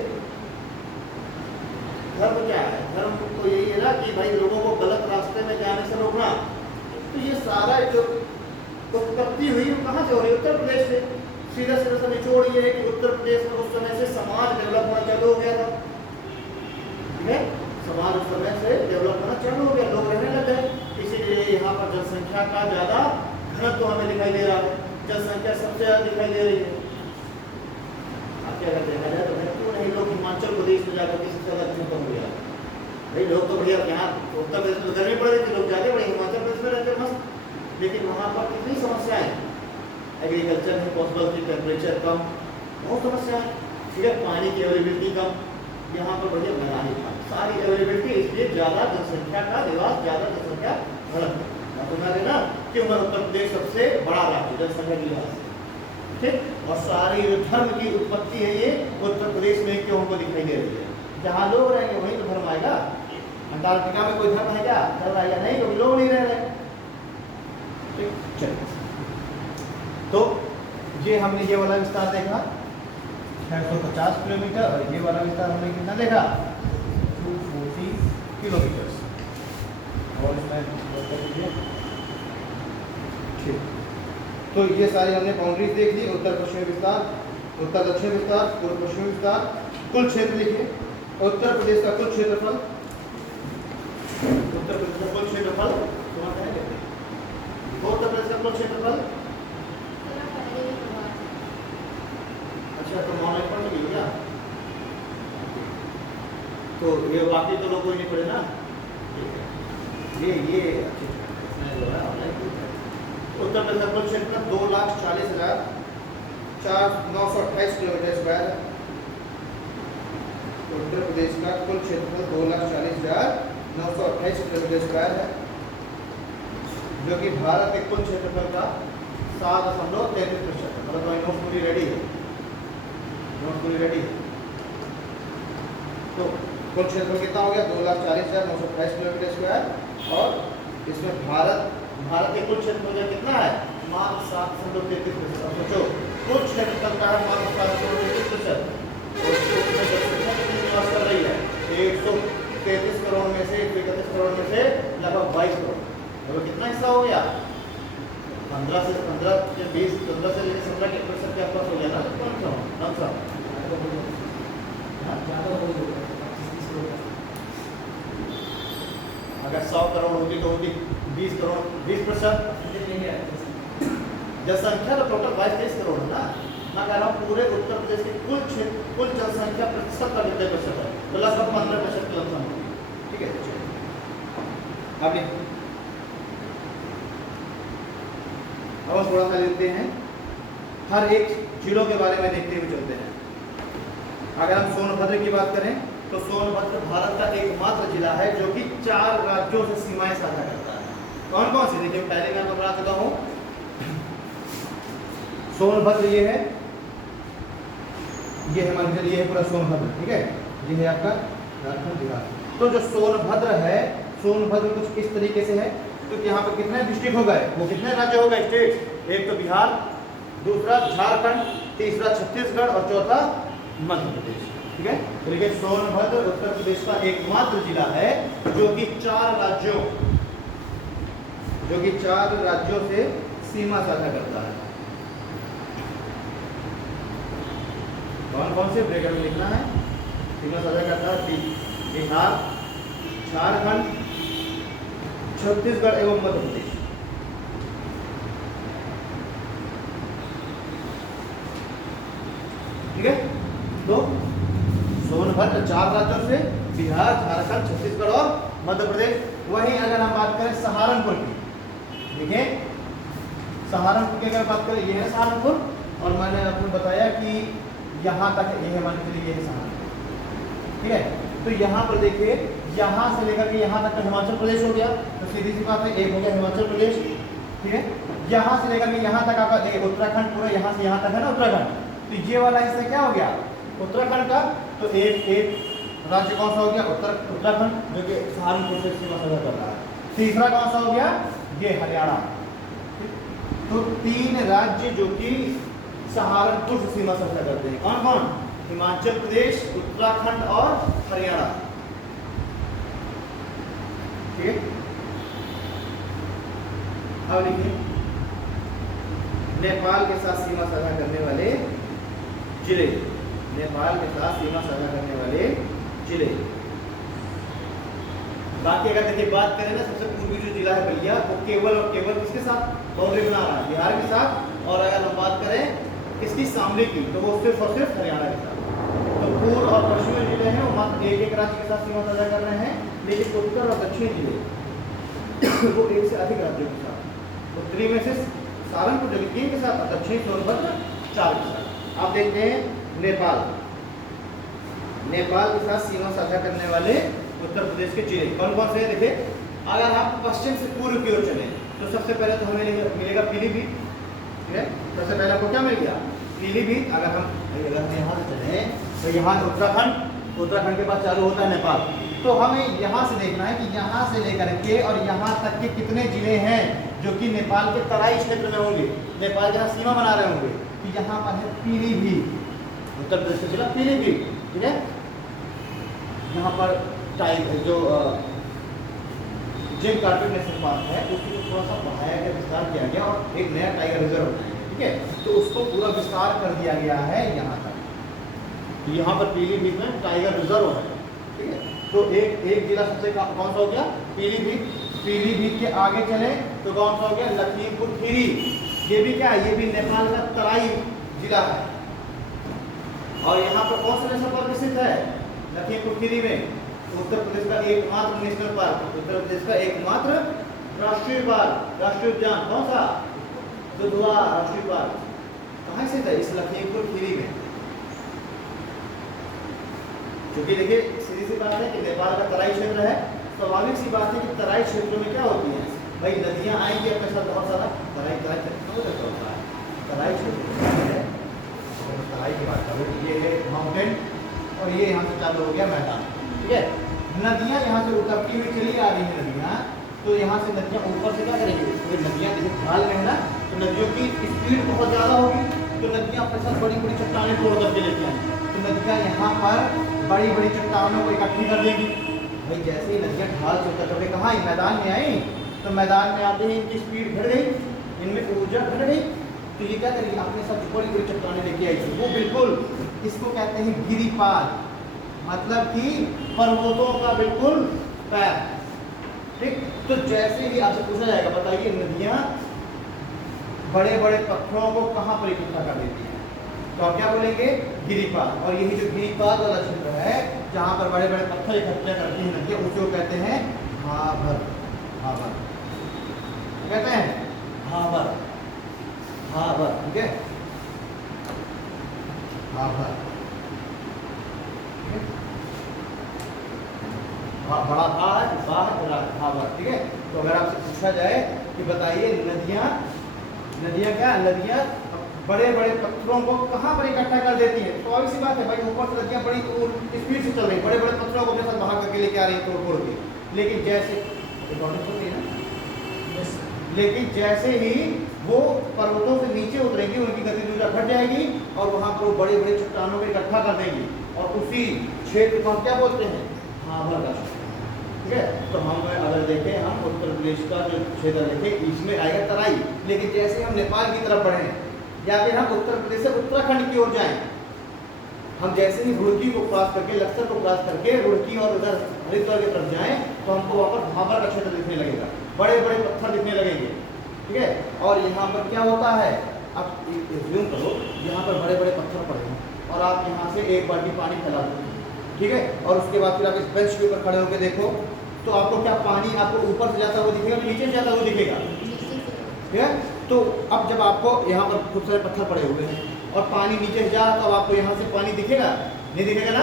धर्म क्या है, धर्म तो यही है ना कि भाई लोगों को गलत रास्ते में जाने से रोकना। तो ये सारा जो उत्पत्ति हुई वो कहाँ से हो रही है, उत्तर प्रदेश से। सीधा सीधा सा निचोड़ ये है कि उत्तर प्रदेश में उस समय से समाज डेवलप होना चालू हो गया था। ठीक है, समाज उस समय से डेवलप होना चालू हो गया, लोग रहने लग गए, इसीलिए यहाँ पर जनसंख्या का ज़्यादा घनत्व हमें दिखाई दे रहा है, जनसंख्या सबसे ज़्यादा दिखाई दे रही है। आप क्या कहते हैं, तो क्यों नहीं लोग हिमाचल प्रदेश में जाकर के सबसे ज़्यादा क्यों कम हो गया? भाई लोग तो बढ़िया, यहाँ उत्तर प्रदेश में गर्मी पड़ रही थी, लोग जाते बड़े हिमाचल प्रदेश में रहते मस्त, लेकिन वहाँ पर कितनी समस्याएं, एग्रीकल्चर में पॉसिबल थी, टेम्परेचर कम, बहुत समस्याएं। ठीक है, पानी की अवेलेबिलिटी कम, यहाँ पर बढ़िया बना नहीं था, सारी अवेलेबिलिटी, इसलिए ज़्यादा जनसंख्या का निवास, ज़्यादा जनसंख्या घनत्व, तुम्हारे ना कि उत्तर प्रदेश सबसे बड़ा राज्य जनसंख्या के लिहाज से। ठीक, और सारी जो धर्म की उत्पत्ति है ये उत्तर प्रदेश में क्यों हमको दिखाई दे रही है, जहाँ लोग रहेंगे वहीं तो धर्म आएगा। अंटार्कटिका में कोई धर्म है क्या, चल रहा है या नहीं, क्योंकि लोग नहीं रह रहे। ठीक, चलिए, तो ये हमने ये वाला विस्तार देखा 650 किलोमीटर, और ये वाला विस्तार हमने कितना देखा 240 किलोमीटर। और इसमें ठीक, तो ये सारी हमने बाउंड्रीज देख ली, उत्तर पश्चिमी विस्तार, उत्तर दक्षिण विस्तार, पूर्व पश्चिमी विस्तार, कुल क्षेत्र लिखिए, उत्तर प्रदेश का कुल क्षेत्रफल, उत्तर प्रदेश का कुल क्षेत्रफल, उत्तर प्रदेश का कुल क्षेत्रफल, अच्छा तो ऑनलाइन पढ़ लीजिए क्या, तो ये बाकी तो लोग कोई नहीं पढ़े ना, ये उत्तर प्रदेश का कुल क्षेत्रफल 2,40,928 किलोमीटर स्क्वायर है। उत्तर प्रदेश का कुल क्षेत्रफल 2,40,928 किलोमीटर स्क्वायर है, जो कि भारत के कुल क्षेत्रफल का 7.33%, मतलब नोट पूरी रेडी है। नोट पूरी रेडी। तो कुल क्षेत्रफल कितना हो गया 2,40,928 किलोमीटर स्क्वायर, और इसमें भारत के कुल क्षेत्रफल का कितना है मात्र 7.33%। अब सोचो कुल क्षेत्रफल का मात्र 7.33%, और इसमें जनसंख्या कितनी निवास कर रही है 133 करोड़ में से 131 करोड़ में से लगभग 22 करोड़। तो कितना हिस्सा हो गया 15 से 20 15 से लेकर 17% के आसपास हो गया ना। कौन सा अगर 100 करोड़ होगी तो होगी 20 करोड़ 20%। जनसंख्या तो टोटल 22-23 करोड़ है ना। मैं कह रहा हूँ पूरे उत्तर प्रदेश की कुल जनसंख्या प्रतिशत का कितने प्रतिशत है, तो लगभग 15% के लमसम होगी। ठीक है, आगे अब थोड़ा सा लेते हैं, हर एक जिलों के बारे में देखते हुए चलते हैं। अगर हम सोनभद्र की बात करें तो सोनभद्र भारत का एकमात्र जिला है जो कि 4 राज्यों से सीमाएं साझा करता है। कौन कौन सी, देखिए पहले मैं आपको बता चुका हूँ, सोनभद्र ये है मान लीजिए ये है पूरा सोनभद्र, ठीक है, ये है आपका झारखंड बिहार। तो जो सोनभद्र है, सोनभद्र कुछ इस तरीके से है, तो यहाँ पे कितने डिस्ट्रिक्ट हो गए, वो कितने राज्य हो गए स्टेट, एक तो बिहार, दूसरा झारखंड, तीसरा छत्तीसगढ़ और चौथा मध्य प्रदेश। ठीक है, तो देखिए सोनभद्र उत्तर प्रदेश का एकमात्र जिला है जो कि 4 राज्यों से सीमा साझा करता है। कौन कौन से ब्रैकेट में लिखना है, सीमा साझा करता है बिहार, झारखंड, छत्तीसगढ़ एवं मध्य प्रदेश। ठीक है, तो सोनभद्र 4 राज्यों से, बिहार, झारखंड, छत्तीसगढ़ और मध्य प्रदेश। वहीं अगर हम बात करें सहारनपुर की, देखिए सहारनपुर की अगर बात करें, ये है सहारनपुर, और मैंने आपको बताया कि यहाँ तक ये है, मान लीजिए ये है सहारनपुर। ठीक है, तो यहाँ पर देखिए यहाँ से लेकर के यहाँ तक का हिमाचल प्रदेश हो गया, तो सीधी सी बात है एक हो गया हिमाचल प्रदेश। ठीक है, यहाँ से लेकर के यहाँ तक आपका देखिए उत्तराखंड, पूरा यहाँ से यहाँ तक है ना उत्तराखंड, तो ये वाला हिस्सा क्या हो गया उत्तराखंड का। तो एक राज्य कौन सा हो गया उत्तराखंड, जो कि सहारनपुर से सीमा साझा कर रहा है। तीसरा कौन सा हो गया ये हरियाणा। तो 3 राज्य जो कि सहारनपुर से सीमा साझा करते हैं, कौन कौन, हिमाचल प्रदेश, उत्तराखंड और हरियाणा। ठीक है, अब देखिए नेपाल के साथ सीमा साझा करने वाले जिले, नेपाल के साथ सीमा साझा करने वाले जिले। बाकी अगर देखिए बात करें ना, सबसे पूर्वी जो जिला है बलिया, वो केवल और केवल किसके साथ बाउंड्री बना रहा है, बिहार के साथ। और अगर हम बात करें किसकी, शामली की, तो वो सिर्फ और सिर्फ हरियाणा के साथ। तो पूर्व और पश्चिमी जिले हैं वो मात्र एक राज्य के साथ सीमा साझा कर रहे हैं, लेकिन उत्तर और दक्षिणी जिले वो एक से अधिक राज्यों के साथ। उत्तरी में से सहारनपुर जो 3 के साथ, और दक्षिणी सोनभद्र 4 के साथ। आप देखते हैं नेपाल के साथ सीमा साझा करने वाले उत्तर प्रदेश के जिले कौन कौन से हैं। देखिए अगर हम पश्चिम से पूर्व की ओर चले तो सबसे पहले तो हमें मिलेगा पीलीभीत। ठीक है, सबसे पहले आपको क्या मिल गया पीलीभीत। अगर हम यहाँ से चले तो यहाँ उत्तराखंड के बाद चालू होता है नेपाल। तो हमें यहाँ से देखना है कि यहाँ से लेकर के और यहाँ तक के कितने जिले हैं जो कि नेपाल के तराई क्षेत्र में होंगे, नेपाल जहाँ सीमा बना रहे होंगे। तो यहाँ पर है पीलीभीत, उत्तर प्रदेश का जिला पीलीभीत। ठीक है, यहाँ पर जो जिम कार्पेट नेशनल पार्क है उसको थोड़ा सा बढ़ाया गया, विस्तार किया गया और एक नया टाइगर रिजर्व बनाया गया। ठीक है, तो उसको पूरा विस्तार कर दिया गया है यहाँ तक। तो यहाँ पर पीलीभीत में टाइगर रिजर्व है। ठीक है, तो एक जिला सबसे कौन सा हो गया पीलीभीत। पीलीभीत के आगे चले तो कौन सा हो गया लखीमपुर खीरी। ये भी क्या है, ये भी नेपाल का तराई जिला है। और यहाँ पर कौन सा नेशनल पार्क स्थित है लखीमपुर खीरी में, उत्तर प्रदेश का एकमात्र नेशनल पार्क, उत्तर प्रदेश का एकमात्र राष्ट्रीय पार्क, राष्ट्रीय उद्यान कौन सा दुधवा राष्ट्रीय पार्क कहाँ स्थित है, इस लखीमपुर खीरी में। क्योंकि देखिए सीधी सी बात है कि नेपाल का तराई क्षेत्र है, स्वाभाविक सी बात है कि तराई क्षेत्रों में क्या होती है भाई, नदियाँ आएंगी अपने साथ बहुत सारा तराई क्षेत्र होता है। तराई क्षेत्र चढ़ाई की बात करूँ, ये है माउंटेन और ये यहाँ से चालू हो गया मैदान, ठीक है। नदियाँ यहाँ से उतरती हुई चली आ रही हैं नदियाँ, तो यहाँ से नदियाँ ऊपर से क्या करेंगी, तो नदियाँ जैसे ढाल में है ना, तो नदियों की स्पीड बहुत ज़्यादा होगी, तो नदियाँ अपने साथ बड़ी बड़ी चट्टानें तोड़ करके लेती हैं, तो नदियाँ यहाँ पर बड़ी बड़ी चट्टानों को इकट्ठी कर देंगी। भाई जैसे ही नदियाँ ढाल से उतर करके कहाँ मैदान में आई, तो मैदान में आते ही इनकी स्पीड घट गई, इनमें ऊर्जा घट गई, तो ये क्या करेगी, अपने साथ बड़ी बड़ी चट्टानें लेके आई थी, वो बिल्कुल इसको कहते हैं गिरिपाद, मतलब कि पर्वतों का बिल्कुल पैर, ठीक। तो जैसे ही आपसे पूछा जाएगा, बताइए नदियाँ बड़े बड़े पत्थरों को कहाँ पर इकट्ठा कर देती हैं, तो आप क्या बोलेंगे, गिरिपाद। और यही जो गिरिपाद वाला क्षेत्र है जहाँ पर बड़े बड़े पत्थर इकट्ठा करती हैं नदियाँ, उसको कहते हैं भाबर, भाबर कहते हैं, भाबर, भाबर, ठीक है, भाबर, बड़ा भा है, बा है, बड़ा भाबर, ठीक है। तो अगर आपसे पूछा जाए कि बताइए नदियाँ, नदियाँ क्या, नदियाँ बड़े बड़े पत्थरों को कहाँ पर इकट्ठा कर देती है, तो ऑब्वियस सी बात है भाई, ऊपर से नदियाँ बड़ी स्पीड से चल रही, बड़े बड़े पत्थरों को अपने साथ बहा करके लेके आ रही है तोड़ फोड़ के, लेकिन जैसे ही वो पर्वतों से नीचे उतरेंगी, उनकी गतिज ऊर्जा घट जाएगी और वहाँ पर वो बड़े बड़े चट्टानों को इकट्ठा कर देंगी, और उसी क्षेत्र को हम क्या बोलते हैं, भाबर का क्षेत्र, ठीक है। तो हम अगर देखें, हम उत्तर प्रदेश का जो क्षेत्र देखें, इसमें आएगा तराई, लेकिन जैसे हम नेपाल की तरफ बढ़ें या फिर हम उत्तर प्रदेश से उत्तराखंड की ओर जाएं, हम जैसे ही रुड़की को क्रॉस करके, लक्सर को क्रॉस करके रुड़की और उधर हरिद्वार की तरफ जाएं, तो हमको वहाँ पर भाबर का क्षेत्र दिखने लगेगा, बड़े बड़े पत्थर दिखने लगेंगे, ठीक है। और यहाँ पर क्या होता है, अब ज्यूम करो, यहाँ पर बड़े बड़े पत्थर पड़े हैं और आप यहाँ से एक बाल्टी पानी फैला दो, ठीक है, और उसके बाद फिर आप इस बेंच के ऊपर खड़े होकर देखो, तो आपको क्या पानी आपको ऊपर से जाता हुआ दिखेगा, नीचे से जाता हुआ दिखेगा, ठीक है। तो अब जब आपको यहाँ पर खूब सारे पत्थर पड़े हुए हैं और पानी नीचे से जा रहा, तो अब आपको यहाँ से पानी दिखेगा, नहीं दिखेगा ना।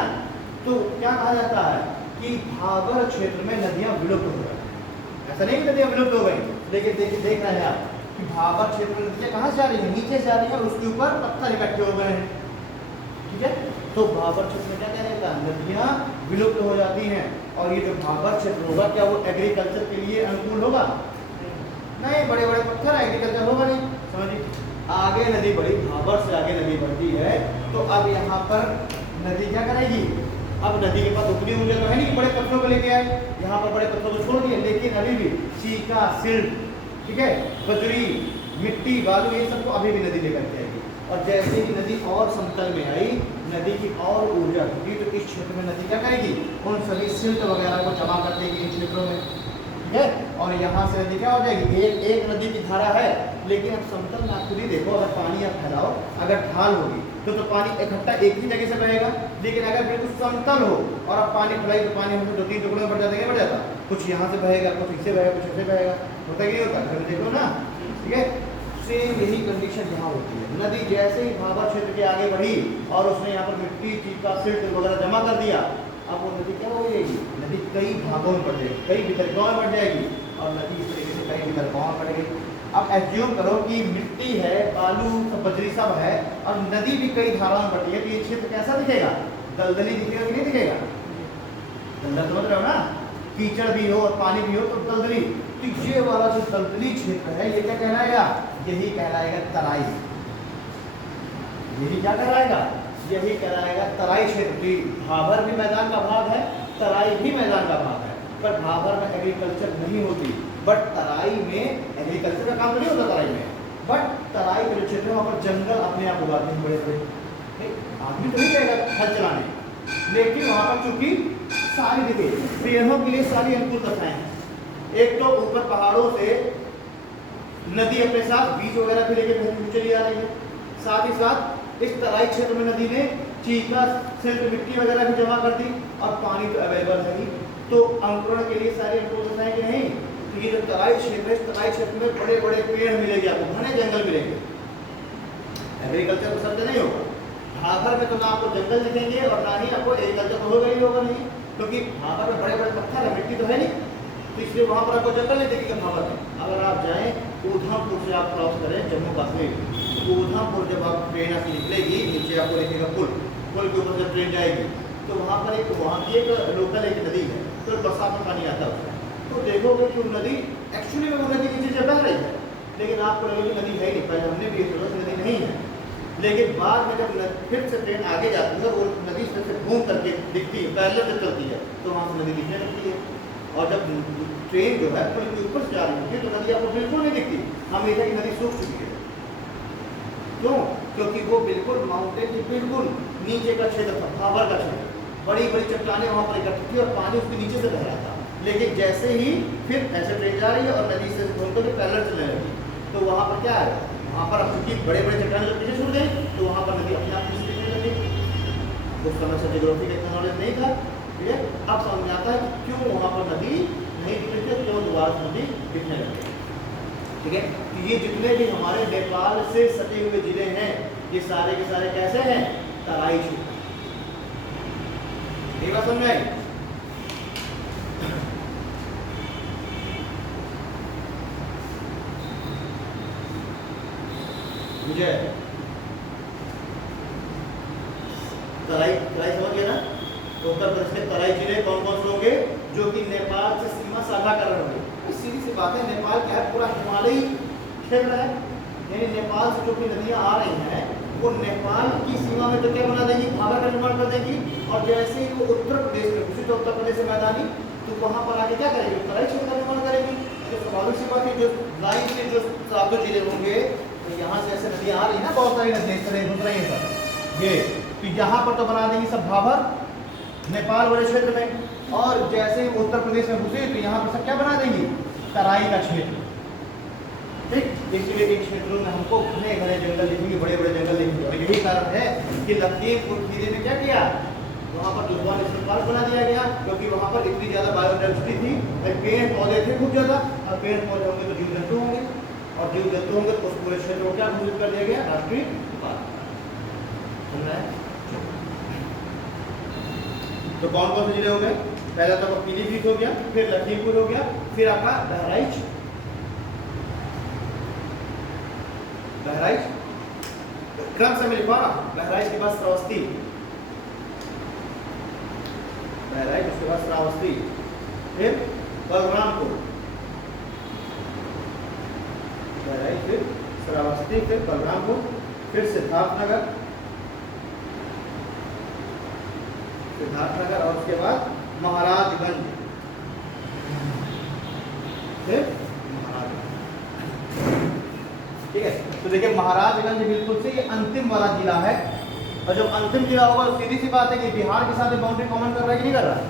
तो क्या कहा जाता है कि भाबर क्षेत्र में नदियाँ विलुप्त हो गई, ऐसा नहीं कि नदियाँ विलुप्त हो गई, लेकिन देखिए, देख रहे हैं आप कि भाबर क्षेत्र में नदियाँ कहाँ से जा रही है, नीचे से आ रही है, और उसके ऊपर पत्थर इकट्ठे हो गए हैं, ठीक है। तो भाबर क्षेत्र में क्या कहने का, नदियाँ विलुप्त हो जाती हैं, और ये जो भाबर क्षेत्र होगा, क्या वो एग्रीकल्चर के लिए अनुकूल होगा, नहीं, बड़े बड़े पत्थर, एग्रीकल्चर होगा नहीं, समझिए। आगे नदी बढ़ी, भाबर से आगे नदी बढ़ती है, तो अब यहाँ पर नदी क्या करेगी, अब नदी के पास उतनी ऊर्जा तो है नहीं कि बड़े पत्थरों को लेके आए, यहाँ पर बड़े पत्थरों को छोड़ दिए, लेकिन अभी भी चीका, सिल्ट, ठीक है, बजरी, मिट्टी, बालू, ये सबको अभी भी नदी लेकर के आएगी, और जैसे ही नदी और समतल में आई, नदी की और ऊर्जा होगी, तो इस क्षेत्र में नदी क्या करेगी, उन सभी सिल्ट वगैरह को जमा कर देगी इन क्षेत्रों में, ठीक है। और यहाँ से नदी क्या हो जाएगी, एक नदी की धारा है, लेकिन अब समतल में आप खुद ही देखो, अगर पानी आप फैलाओ, अगर ढाल होगी तो पानी इकट्ठा एक ही जगह से बहेगा, लेकिन अगर बिल्कुल समतल हो और आप पानी फैलाई, तो पानी हमसे 2-3 टुकड़ों में बढ़ जाता है, बढ़ जाता, कुछ यहाँ से बहेगा, कुछ इससे बहेगा, कुछ ऐसे बहेगा, होता कि नहीं होता, घर में देख लो ना, ठीक है। सेम यही कंडीशन यहाँ होती है, नदी जैसे ही भाबर क्षेत्र के आगे बढ़ी और उसने यहाँ पर मिट्टी, चीका, सिल्ट वगैरह जमा कर दिया, अब वो नदी क्या हो जाएगी, नदी कई भागों में बढ़ जाएगी, कई वितरकों में बढ़ जाएगी, और नदी इस तरीके से कई वितरकों में बढ़ गई। अब एज्यूम करो कि मिट्टी है, बालू, बजरी सब है, और नदी भी कई धाराओं में बढ़ती है, तो ये क्षेत्र कैसा दिखेगा, दलदली दिखेगा कि नहीं दिखेगा, दलदल समझ रहे हो ना, कीचड़ भी हो और पानी भी हो तो दलदली, तो ये वाला जो दलदली क्षेत्र है, ये क्या कहलाएगा, यही कहलाएगा तराई, यही क्या कहलाएगा, यही कहलाएगा तराई क्षेत्र। भाबर भी मैदान का भाग है, तराई भी मैदान का भाग है, पर भाबर में एग्रीकल्चर नहीं होती, बट तराई में एग्रीकल्चर का काम तो नहीं होता तराई में, बट तराई के जो क्षेत्र है वहाँ पर जंगल अपने आप उगाते हैं बड़े बड़े, आदमी तो नहीं रहेगा हल चलाने, लेकिन वहाँ पर चूंकि सारी देखिए पेड़ों के लिए सारी अनुकूल दशाएं हैं, एक तो ऊपर पहाड़ों से नदी अपने साथ बीज वगैरह भी लेके चली आ रही है, साथ ही साथ इस तराई क्षेत्र में नदी ने चीका, सिल्ट, मिट्टी वगैरह भी जमा कर दी, और पानी तो अवेलेबल है ही, तो अंकुरण के लिए सारी अनुकूल दशाएं कि नहीं। तो ये जो तराई क्षेत्र है, इस तराई क्षेत्र में बड़े बड़े पेड़ मिलेंगे आपको, घने जंगल मिलेंगे, एग्रीकल्चर तो शब्द नहीं होगा, भाबर में तो ना आपको जंगल दिखेंगे और ना ही आपको एग्रीकल्चर तो होगा ही होगा नहीं, क्योंकि भाबर में बड़े बड़े पत्थर है, मिट्टी तो है नहीं, तो इसलिए वहाँ पर आपको जंगल नहीं दिखेगा भाबर में। अगर आप जाएँ उधमपुर से आप क्रॉस करें जम्मू कश्मीर, उधमपुर जब आप ट्रेन आपकी निकलेगी, नीचे आपको दिखेगा पुल, पुल के ऊपर जब ट्रेन जाएगी तो वहाँ पर एक वहाँ की एक लोकल एक नदी है, तो बरसात में पानी आता है उसमें, तो देखोगे कि वो नदी एक्चुअली में वो नदी नीचे से बह रही है, लेकिन आपको लगेगी नदी है नहीं, पहले हमने भी सोचा नदी नहीं है, लेकिन बाद में जब फिर से ट्रेन आगे जाती है वो नदी से घूम करके दिखती है, पैरेलल से चलती है, तो वहाँ से नदी दिखने लगती है। और जब ट्रेन जो है पुल के ऊपर से जा रही होती है तो नदी आपको बिल्कुल नहीं दिखती, हमेशा की नदी सूख चुकी है। क्यों? क्योंकि वो बिल्कुल माउंटेन के बिल्कुल नीचे का क्षेत्र था, भाबर का क्षेत्र, बड़ी बड़ी चट्टानें वहाँ पर इकट्ठी थी और पानी उसके नीचे से बह रहा था, लेकिन जैसे ही फिर ऐसे ट्रेन जा रही है और नदी से घूम करके पैरेलल चलने लगी, तो वहाँ पर क्या है, वहाँ पर अब चूंकि बड़े बड़े चट्टानें जब पीछे छूट गई तो वहाँ पर नदी अपने आप पीछे दिखने लगी। उस समय से जियोग्राफी का इतना नॉलेज नहीं था, ठीक है। अब समझ में आता है कि क्यों वहाँ पर नदी नहीं दिख रही थी, क्यों दोबारा से नदी दिखने लगी, ठीक है। तो ये जितने भी हमारे नेपाल से सटे हुए जिले हैं ये सारे के सारे कैसे हैं, तराई क्षेत्र। ये बात समझ में आई? विजय तराई तराई समझ गए ना? उत्तर प्रदेश के तराई जिले कौन कौन से होंगे, जो कि नेपाल से सीमा साझा कर रहे होंगे। सीधी सी बात है, नेपाल क्या है, पूरा हिमालयी क्षेत्र है, यानी नेपाल से जो भी नदियां आ रही हैं वो नेपाल की सीमा में तो क्या बना देगी, भाबर का निर्माण कर देगी, और जैसे ही वो उत्तर प्रदेश में घुसी तो उत्तर प्रदेश से मैदानी, तो वहां पर आके क्या करेगी, तराई क्षेत्र का निर्माण करेगी। तो स्वाभाविक सी बात है, जो लाइन के जो सातों जिले होंगे, तो यहाँ से ऐसे नदियां आ रही है ना, बहुत सारी नदियां इस तरह घुस रही है सब ये, तो यहाँ पर तो बना देंगी सब भाबर नेपाल वाले क्षेत्र में, और जैसे ही उत्तर प्रदेश में घुसे तो यहाँ पर सब क्या बना देंगी, तराई का क्षेत्र, ठीक। इसलिए इन क्षेत्रों में हमको घने घने जंगल दिखेंगे, बड़े बड़े जंगल दिखेंगे, और यही कारण है कि लखीमपुर खीरी ने क्या किया, वहाँ पर दुधवा नेशनल पार्क बना दिया गया, क्योंकि वहाँ पर इतनी ज़्यादा बायोडाइवर्सिटी थी, पेड़ पौधे थे खूब ज़्यादा, और पेड़ पौधे होंगे तो जीव जंतु होंगे, और जीव जंतु होंगे तो उस पूरे क्षेत्र को क्या घोषित कर दिया गया, राष्ट्रीय पार्क। तो कौन कौन से जिले हो गए, पहला तो आपका पीलीभीत हो गया, फिर लखीमपुर हो गया, फिर आपका बहराइच, क्रम से मिल पा, बहराइच के बाद श्रावस्ती, बहराइच उसके बाद श्रावस्ती, फिर बलरामपुर, बहराइच फिर श्रावस्ती, फिर बलरामपुर, फिर सिद्धार्थनगर, और उसके बाद महाराजगंज, फिर ठीक है। तो देखिए महाराजगंज बिल्कुल से ये अंतिम वाला जिला है, और जब अंतिम जिला होगा तो सीधी सी बात है कि बिहार के साथ बाउंड्री कॉमन कर रहा है कि नहीं कर रहा है,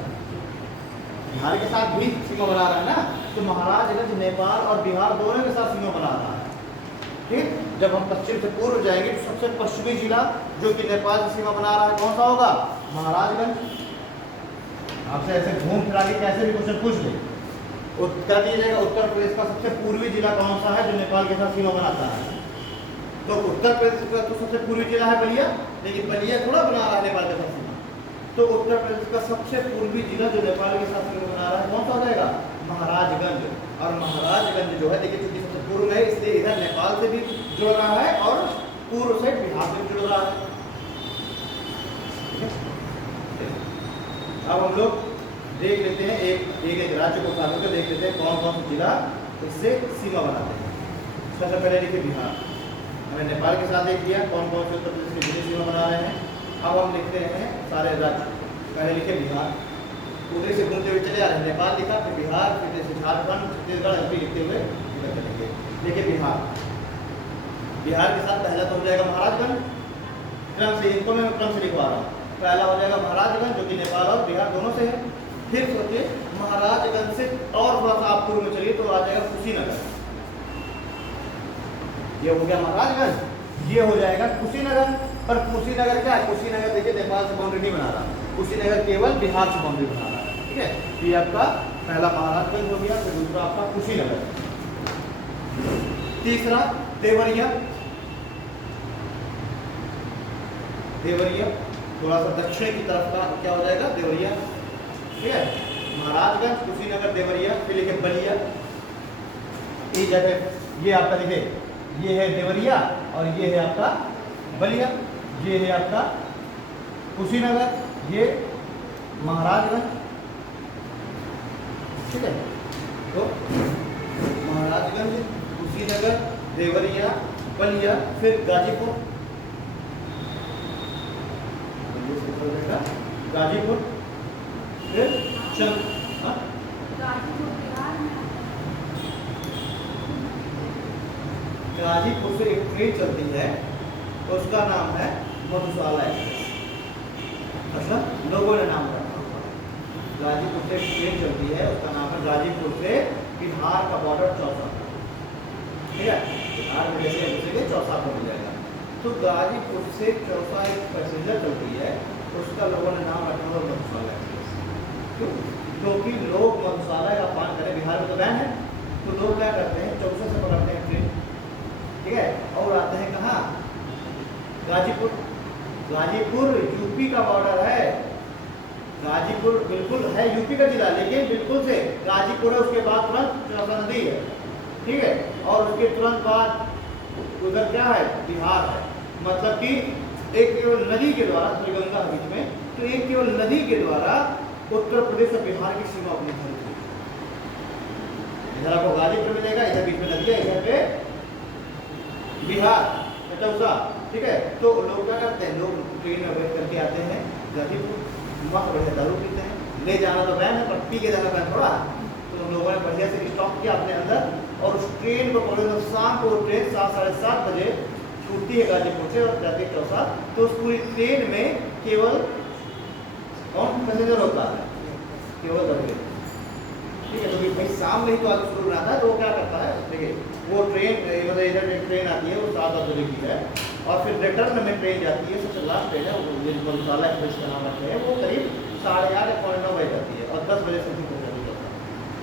बिहार के साथ भी सीमा बना रहा है ना, तो महाराजगंज नेपाल और बिहार दोनों के साथ सीमा बना रहा है, ठीक। जब हम पश्चिम से पूर्व जाएंगे तो सबसे पश्चिमी जिला जो कि नेपाल से सीमा बना रहा है कौन सा होगा, महाराजगंज। आपसे ऐसे घूम फिरा के कैसे भी क्वेश्चन पूछ ले, कर दिया जाएगा उत्तर प्रदेश का सबसे पूर्वी जिला कौन सा है जो नेपाल के साथ सीमा बनाता है, तो उत्तर प्रदेश का तो सबसे पूर्वी जिला है बलिया, लेकिन बलिया थोड़ा बना रहा है नेपाल के साथ सीमा, तो उत्तर प्रदेश का सबसे पूर्वी जिला जो नेपाल के साथ सीमा बना रहा है कौन सा हो जाएगा, महाराजगंज। और महाराजगंज जो है देखिए चूंकि सबसे पूर्व है इसलिए इधर नेपाल से भी जुड़ रहा है और पूर्व से बिहार से जुड़ रहा है। अब हम लोग देख लेते हैं एक राज्य को उठा के देख लेते हैं कौन कौन सा जिला इससे सीमा बनाते हैं। सबसे पहले देखिए बिहार, हमने नेपाल के साथ देख लिया कौन कौन से उत्तर प्रदेश के जिले सीमा बना रहे हैं। अब हम लिखते हैं सारे राज्य, पहले लिखे बिहार, उधर से घूमते हुए चले आ रहे हैं, नेपाल लिखा, फिर बिहार, फिर जैसे झारखंड, छत्तीसगढ़, एमपी लिखते हुए इधर चलेंगे। देखिए बिहार, बिहार के साथ पहला तो हो जाएगा महाराजगंज, क्रम से इनको मैं क्रम से लिखवा रहा हूँ। पहला हो जाएगा महाराजगंज जो कि नेपाल और बिहार दोनों से है। फिर सोचिए महाराजगंज से और थोड़ा सा आप पूर्व में चलिए तो आ जाएगा कुशीनगर, ये हो गया महाराजगंज, ये हो जाएगा कुशीनगर। पर कुशीनगर क्या है, कुशीनगर देखिए नेपाल से बाउंड्री नहीं बना रहा, कुशीनगर केवल बिहार से बाउंड्री बना रहा है, ठीक है। तो ये आपका पहला महाराजगंज हो गया, फिर दूसरा आपका कुशीनगर, तीसरा देवरिया, देवरिया थोड़ा सा दक्षिण की तरफ का क्या हो जाएगा देवरिया, ठीक है। महाराजगंज, कुशीनगर, देवरिया, फिर लिखे बलिया, ये जगह ये आपका लिखे ये है देवरिया और ये है आपका बलिया, ये है आपका कुशीनगर, ये महाराजगंज। ठीक है, तो महाराजगंज, कुशीनगर, देवरिया, बलिया, फिर गाजीपुर, गाजीपुर, फिर गाजीपुर से एक ट्रेन चलती है तो उसका नाम है मधुशाला एक्सप्रेस। अच्छा, लोगों ने नाम रखा हुआ है। गाजीपुर से एक ट्रेन चलती है, उसका नाम है गाजीपुर से बिहार का बॉर्डर चौसा। ठीक है, बिहार में जैसे घुसेंगे चौसा पर मिल जाएगा। तो गाजीपुर से चौसा एक पैसेंजर चलती है, उसका लोगों ने नाम रखा हुआ मधुशाला एक्सप्रेस। क्यों? क्योंकि लोग मधुशाला का पान करें, बिहार में तो बैन है, तो लोग क्या करते हैं, चौसा से पकड़ते हैं ट्रेन। ठीक है, और आते हैं कहाँ? गाजीपुर। गाजीपुर यूपी का बॉर्डर है। गाजीपुर बिल्कुल है यूपी का जिला, लेकिन बिल्कुल से गाजीपुर है, उसके बाद तुरंत चौसा नदी है। ठीक है, और उसके तुरंत बाद उधर क्या है? बिहार है। मतलब कि एक केवल नदी के द्वारा, गंगा बीच में, तो एक केवल नदी के द्वारा उत्तर प्रदेश और बिहार की सीमा अपनी थी। इधर आपको गाजीपुर मिलेगा, इधर बीच में नदी है, इधर पे बिहार चौसा। ठीक है, तो लोग क्या करते हैं, लोग ट्रेन में वेट करके आते हैं गाजीपुर, वहाँ बढ़िया दारू पीते हैं। ले जाना तो बैन है, पर पी के जाना बैन थोड़ा। तो उन लोगों ने बढ़िया से स्टॉप किया अपने अंदर, और उस ट्रेन को पकड़े। शाम को ट्रेन 7 साढ़े 7 बजे छूटती है गाजीपुर से और जाती है चौसा। तो उस पूरी ट्रेन में केवल कौन पैसेंजर होता है? केवल दबे। ठीक है, तो भाई शाम में ही तो आगे शुरू रहता है, तो वो क्या करता है, देखिए वो ट्रेन मतलब इधर एक ट्रेन आती है, वो 7 बजे की है, और फिर रिटर्न में ट्रेन जाती है, सबसे लास्ट ट्रेन है, वो मधुशाला एक्सप्रेस का नाम रखते हैं, वो करीब 8:30 या 9 बजे जाती है, और 10 बजे से पहुँच जाती है।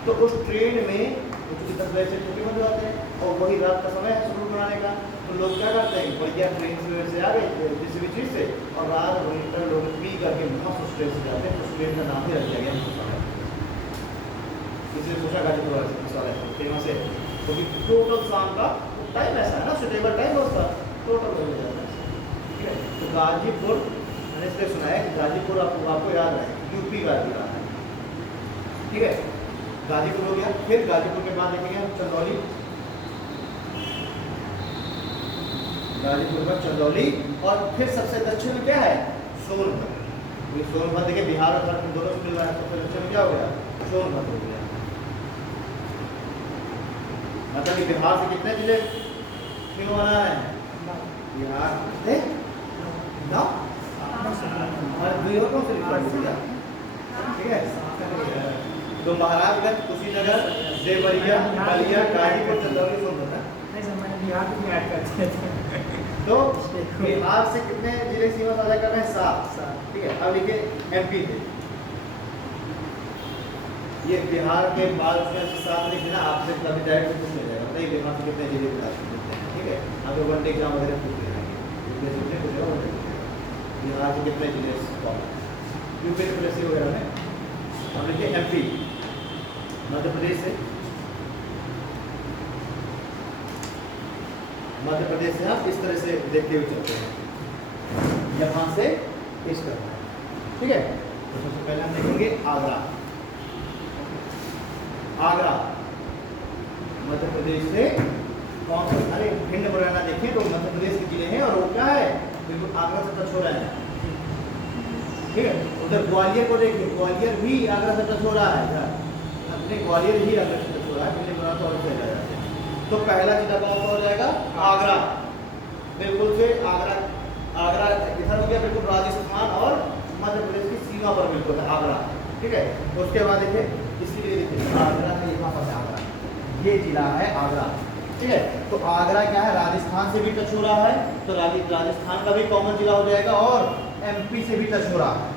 तो उस ट्रेन में क्योंकि 10 बजे से छुट्टी बंद जाते हैं, और वही रात का समय है शुरू बनाने का, तो लोग क्या करते हैं, बढ़िया ट्रेन से आ गए किसी भी चीज़ से, और रात भर लोग पी करके मस्त उस ट्रेन से जाते हैं। उस ट्रेन का नाम ही रख दिया गया मधुशाला। इसलिए सोचा गाजीपुर मधुशाला फेमस है, क्योंकि टोटल शाम का टाइम ऐसा है ना, सुटेबल टाइम है उसका, टोटल हो जाता है। ठीक है, तो गाजीपुर मैंने इसलिए सुना है कि गाजीपुर आपको याद रहे यूपी का जिला है। ठीक है, गाजीपुर हो गया। फिर गाजीपुर के बाद देखेंगे हम चंदौली। गाजीपुर में चंदौली, और फिर सबसे दक्षिण में क्या है? सोनभद्र। सोनभद्र देखिए बिहार और झारखंड दोनों से मिल रहा है, सबसे दक्षिण में क्या हो गया? सोनभद्र हो गया। मतलब कि बिहार से कितने जिले क्यों आना है? बिहार से 9 और 2 कौन से रिकॉर्ड किया? ठीक है, तो महाराजगंज, कुशीनगर, देवरिया, बलिया, गाजीपुर, चंदौली, सोनभद्र। बिहार को भी ऐड करते हैं। तो बिहार से कितने जिले सीमा साझा कर रहे हैं? 7। ठीक है, अब लिखिए एमपी थे, ये बिहार के बाद उसमें 7 लिखना, आपसे कभी डायरेक्ट पूछ ले जाएगा, नहीं बिहार से कितने जिले बता सकते हैं। ठीक है, अगर वन डे एग्जाम वगैरह पूछ ले जाएंगे, बिहार से कितने जिले यूपी प्रेसी वगैरह में। अब लिखिए एमपी, मध्य प्रदेश से, मध्य प्रदेश से आप इस तरह से देखते हुए चलते हैं, यहाँ से इस तरह। ठीक है, तो सबसे पहले हम देखेंगे आगरा। आगरा मध्य प्रदेश से कौन सा? अरे भिंड मुरैना देखिए तो मध्य प्रदेश के जिले हैं, और वो क्या है? बिल्कुल आगरा से टच हो रहा है। ठीक है, उधर ग्वालियर को देखिए, ग्वालियर भी आगरा से टच हो रहा है, अपने ग्वालियर ही आगरा से टच हो रहा है, भिंड मुरैना तो और से जाते हैं। तो पहला जिला कौन सा हो जाएगा? आगरा। बिल्कुल से आगरा, आगरा इधर हो गया, बिल्कुल राजस्थान और मध्य प्रदेश की सीमा पर बिल्कुल है आगरा। ठीक है, उसके बाद देखिए इसीलिए आगरा है, यहाँ पर आगरा, ये जिला है आगरा। ठीक है, तो आगरा क्या है? राजस्थान से भी टच हो रहा है, तो राजस्थान का भी कॉमन जिला हो जाएगा, और एमपी से भी टच हो रहा है।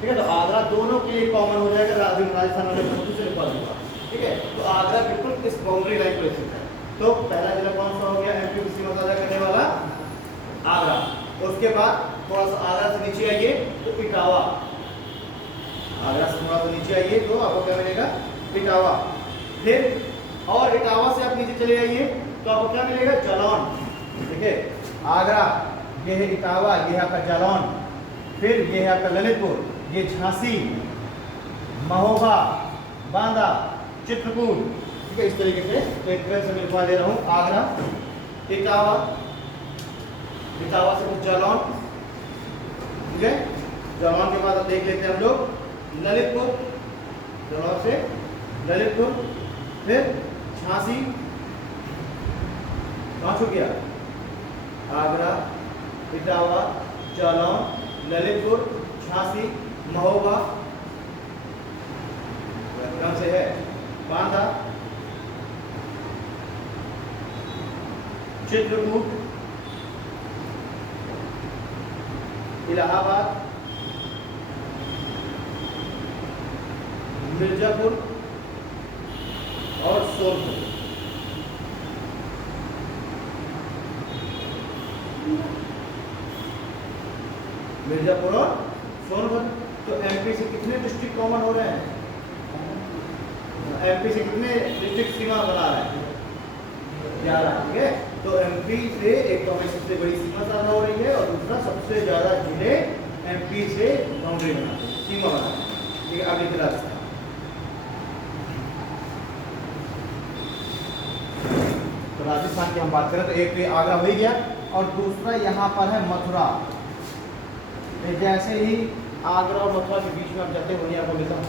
ठीक है, तो आगरा दोनों के लिए कॉमन हो जाएगा, राजस्थान वाले से निकाल दूंगा। ठीक है, तो आगरा बिल्कुल इस बाउंड्री लाइन पर स्थित है। तो पहला जिला कौन सा हो गया? एमपी की सीमा साझा करने वाला आगरा। उसके बाद थोड़ा सा आगरा से नीचे आइए तो इटावा, आगरा से थोड़ा सा नीचे आइए तो आपको क्या मिलेगा? इटावा। फिर और इटावा से आप नीचे चले आइए तो आपको क्या मिलेगा? जालौन। देखिए आगरा, ये है इटावा, ये है आपका जालौन, फिर ये है आपका ललितपुर, ये झांसी, महोबा, बांदा, चित्रकूट, ठीक है। इस तरीके से तो एक तरह से मैं लिखवा दे रहा हूँ आगरा, इटावा, इटावा से कुछ जालौन, ठीक है। जालौन के बाद अब देख लेते हैं हम लोग ललितपुर, जालौन से ललितपुर, फिर झांसी, कहाँ छूट गया? आगरा, इटावा, जालौन, ललितपुर, झांसी, महोबा, क्रम से है बांदा, चित्रकूट, इलाहाबाद, मिर्जापुर और सोनपुर। मिर्जापुर और सोनभद्र। तो एमपी से कितने डिस्ट्रिक्ट कॉमन हो रहे हैं? एमपी से कितने डिस्ट्रिक्ट सीमा बना रहे हैं? 11, ठीक है। तो एमपी से एक तो हमें सबसे बड़ी सीमा ज्यादा हो रही है और दूसरा सबसे ज्यादा जिले एमपी से बाउंड्री बना सीमा बना, ठीक है। आगे राजस्थान, तो राजस्थान की हम बात करें तो एक तो आगरा हो ही गया और दूसरा यहाँ पर है मथुरा। जैसे ही आगरा और मथुरा के बीच में आप जाते हैं वहीं आपको मिलता है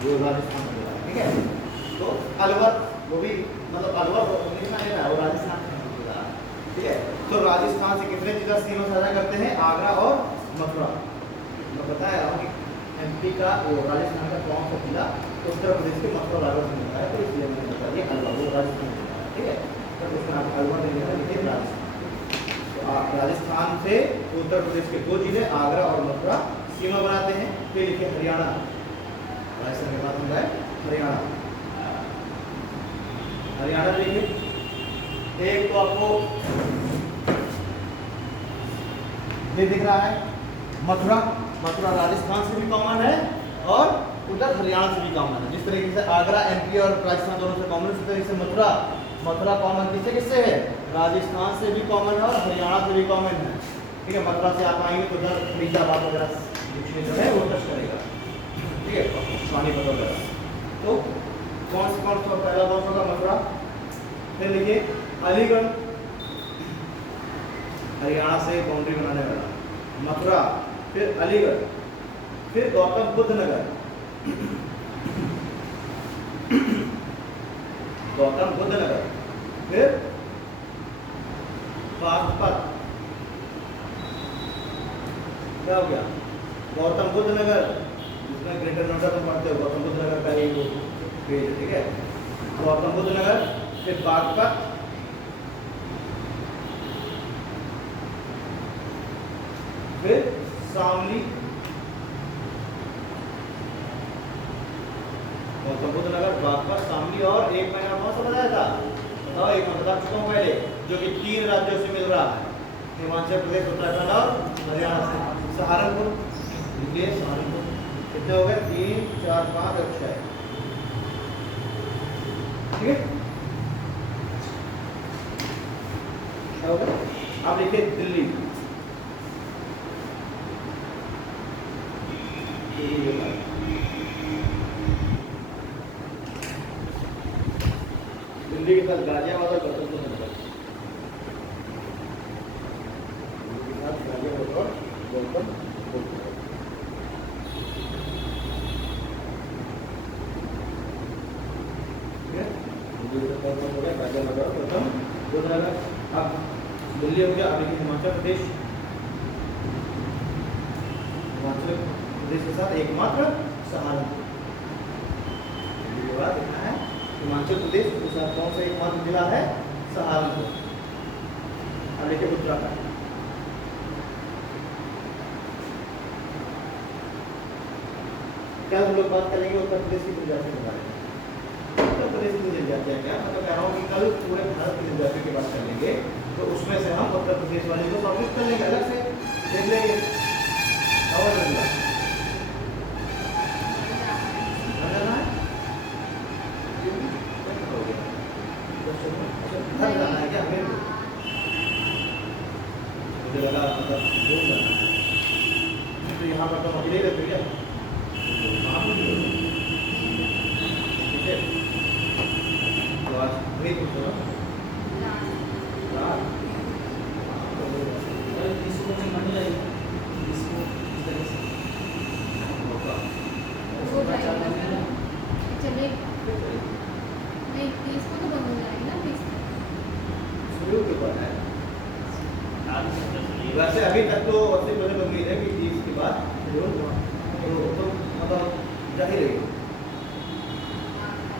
जो राजस्थान में है, ठीक है। तो अलवर, वो भी मतलब अलवर लिखना है ना, वो राजस्थान में होता है, ठीक है। तो राजस्थान से कितने जिला सीमा साझा करते हैं? आगरा और मथुरा। मैं बताया हूँ कि एमपी का वो राजस्थान का कौन सा जिला उत्तर प्रदेश के मथुरा रायगढ़ से मिलता है, तो इसलिए मैंने बता दिया अलवर, वो राजस्थान में, ठीक है। तो उसमें आप अलवर नहीं लिखा, लिखिए राजस्थान। राजस्थान से उत्तर प्रदेश के 2 जिले आगरा और मथुरा सीमा बनाते हैं। फिर लिखिए हरियाणा, राजस्थान के बाद होता है हरियाणा। हरियाणा लिखिए, एक तो आपको ये दिख रहा है मथुरा, मथुरा राजस्थान से भी कॉमन है और उधर हरियाणा से भी कॉमन है। जिस तरीके से आगरा एमपी और राजस्थान दोनों से कॉमन है, उसी तरीके से मथुरा, मथुरा कॉमन किससे किससे है? राजस्थान से भी कॉमन है और हरियाणा से भी कॉमन है, ठीक है। मथुरा से आप आएंगे तो उधर फरीदाबाद वगैरह जो है वो टच करेगा, ठीक है, पानीपत वगैरह। तो कौन सा पहला कौन सा होगा? मथुरा। फिर लिखिए अलीगढ़, हरियाणा से बाउंड्री बनाने वाला मथुरा, फिर अलीगढ़, फिर गौतम बुद्ध नगर, गौतम बुद्ध नगर, फिर बागपत, क्या हो गया? गौतम बुद्ध नगर, जिसमें ग्रेटर नोएडा में पढ़ते हो, गौतम बुद्ध नगर का एक पेज, ठीक है। गौतम बुद्ध नगर, फिर बागपत, फिर शामली, गौतम बुद्ध नगर, बागपत, शामली और एक मैंने कौन सा बताया था? बताओ, एक मैं बता चुका हूँ पहले, जो कि 3 राज्यों से मिल रहा है, हिमाचल प्रदेश, उत्तराखंड और हरियाणा से। सहारनपुर, देखिए सहारनपुर कितने हो गए? 3, 4, 5 और 6, ठीक है। क्या होगा? आप लिखिए दिल्ली, दिल्ली के साथ गाजियाबाद और गौतम बुद्ध नगर, गाजियाबाद और गौतम बुद्ध नगर, ठीक है। गाजियाबाद और गौतम बुद्ध नगर। अब दिल्ली हो गया, अब देखिए हिमाचल प्रदेश, हिमाचल प्रदेश के साथ एकमात्र सहारनपुर। दिल्ली के बाद देखना है हिमाचल प्रदेश के साथ कौन सा एकमात्र जिला है? सहारनपुर। अब देखिए उत्तराखंड, कल हम लोग बात करेंगे उत्तर प्रदेश की जनजाति के बारे में। उत्तर प्रदेश की जनजातियाँ क्या, मतलब कह रहा हूँ कि कल पूरे भारत की जनजाति की बात करेंगे, तो उसमें से हम उत्तर प्रदेश वाले को शॉर्टलिस्ट कर लेंगे, अलग से देख लेंगे। और हर जगह मतलब घूम जाना है, तो यहाँ पर तो अकेले रहते क्या वहाँ पर भी होगा। ठीक है, तो आज वही कुछ होगा रात इसको बन जाएगी, इसको इस तरह से होगा। हो जाएगा ना। चलिए नहीं 30 को तो बंद हो जाएगी ना 30 शुरू के बाद है वैसे अभी तक तो सबसे पहले बन गई है कि 30 के बाद तो मतलब जाहिर है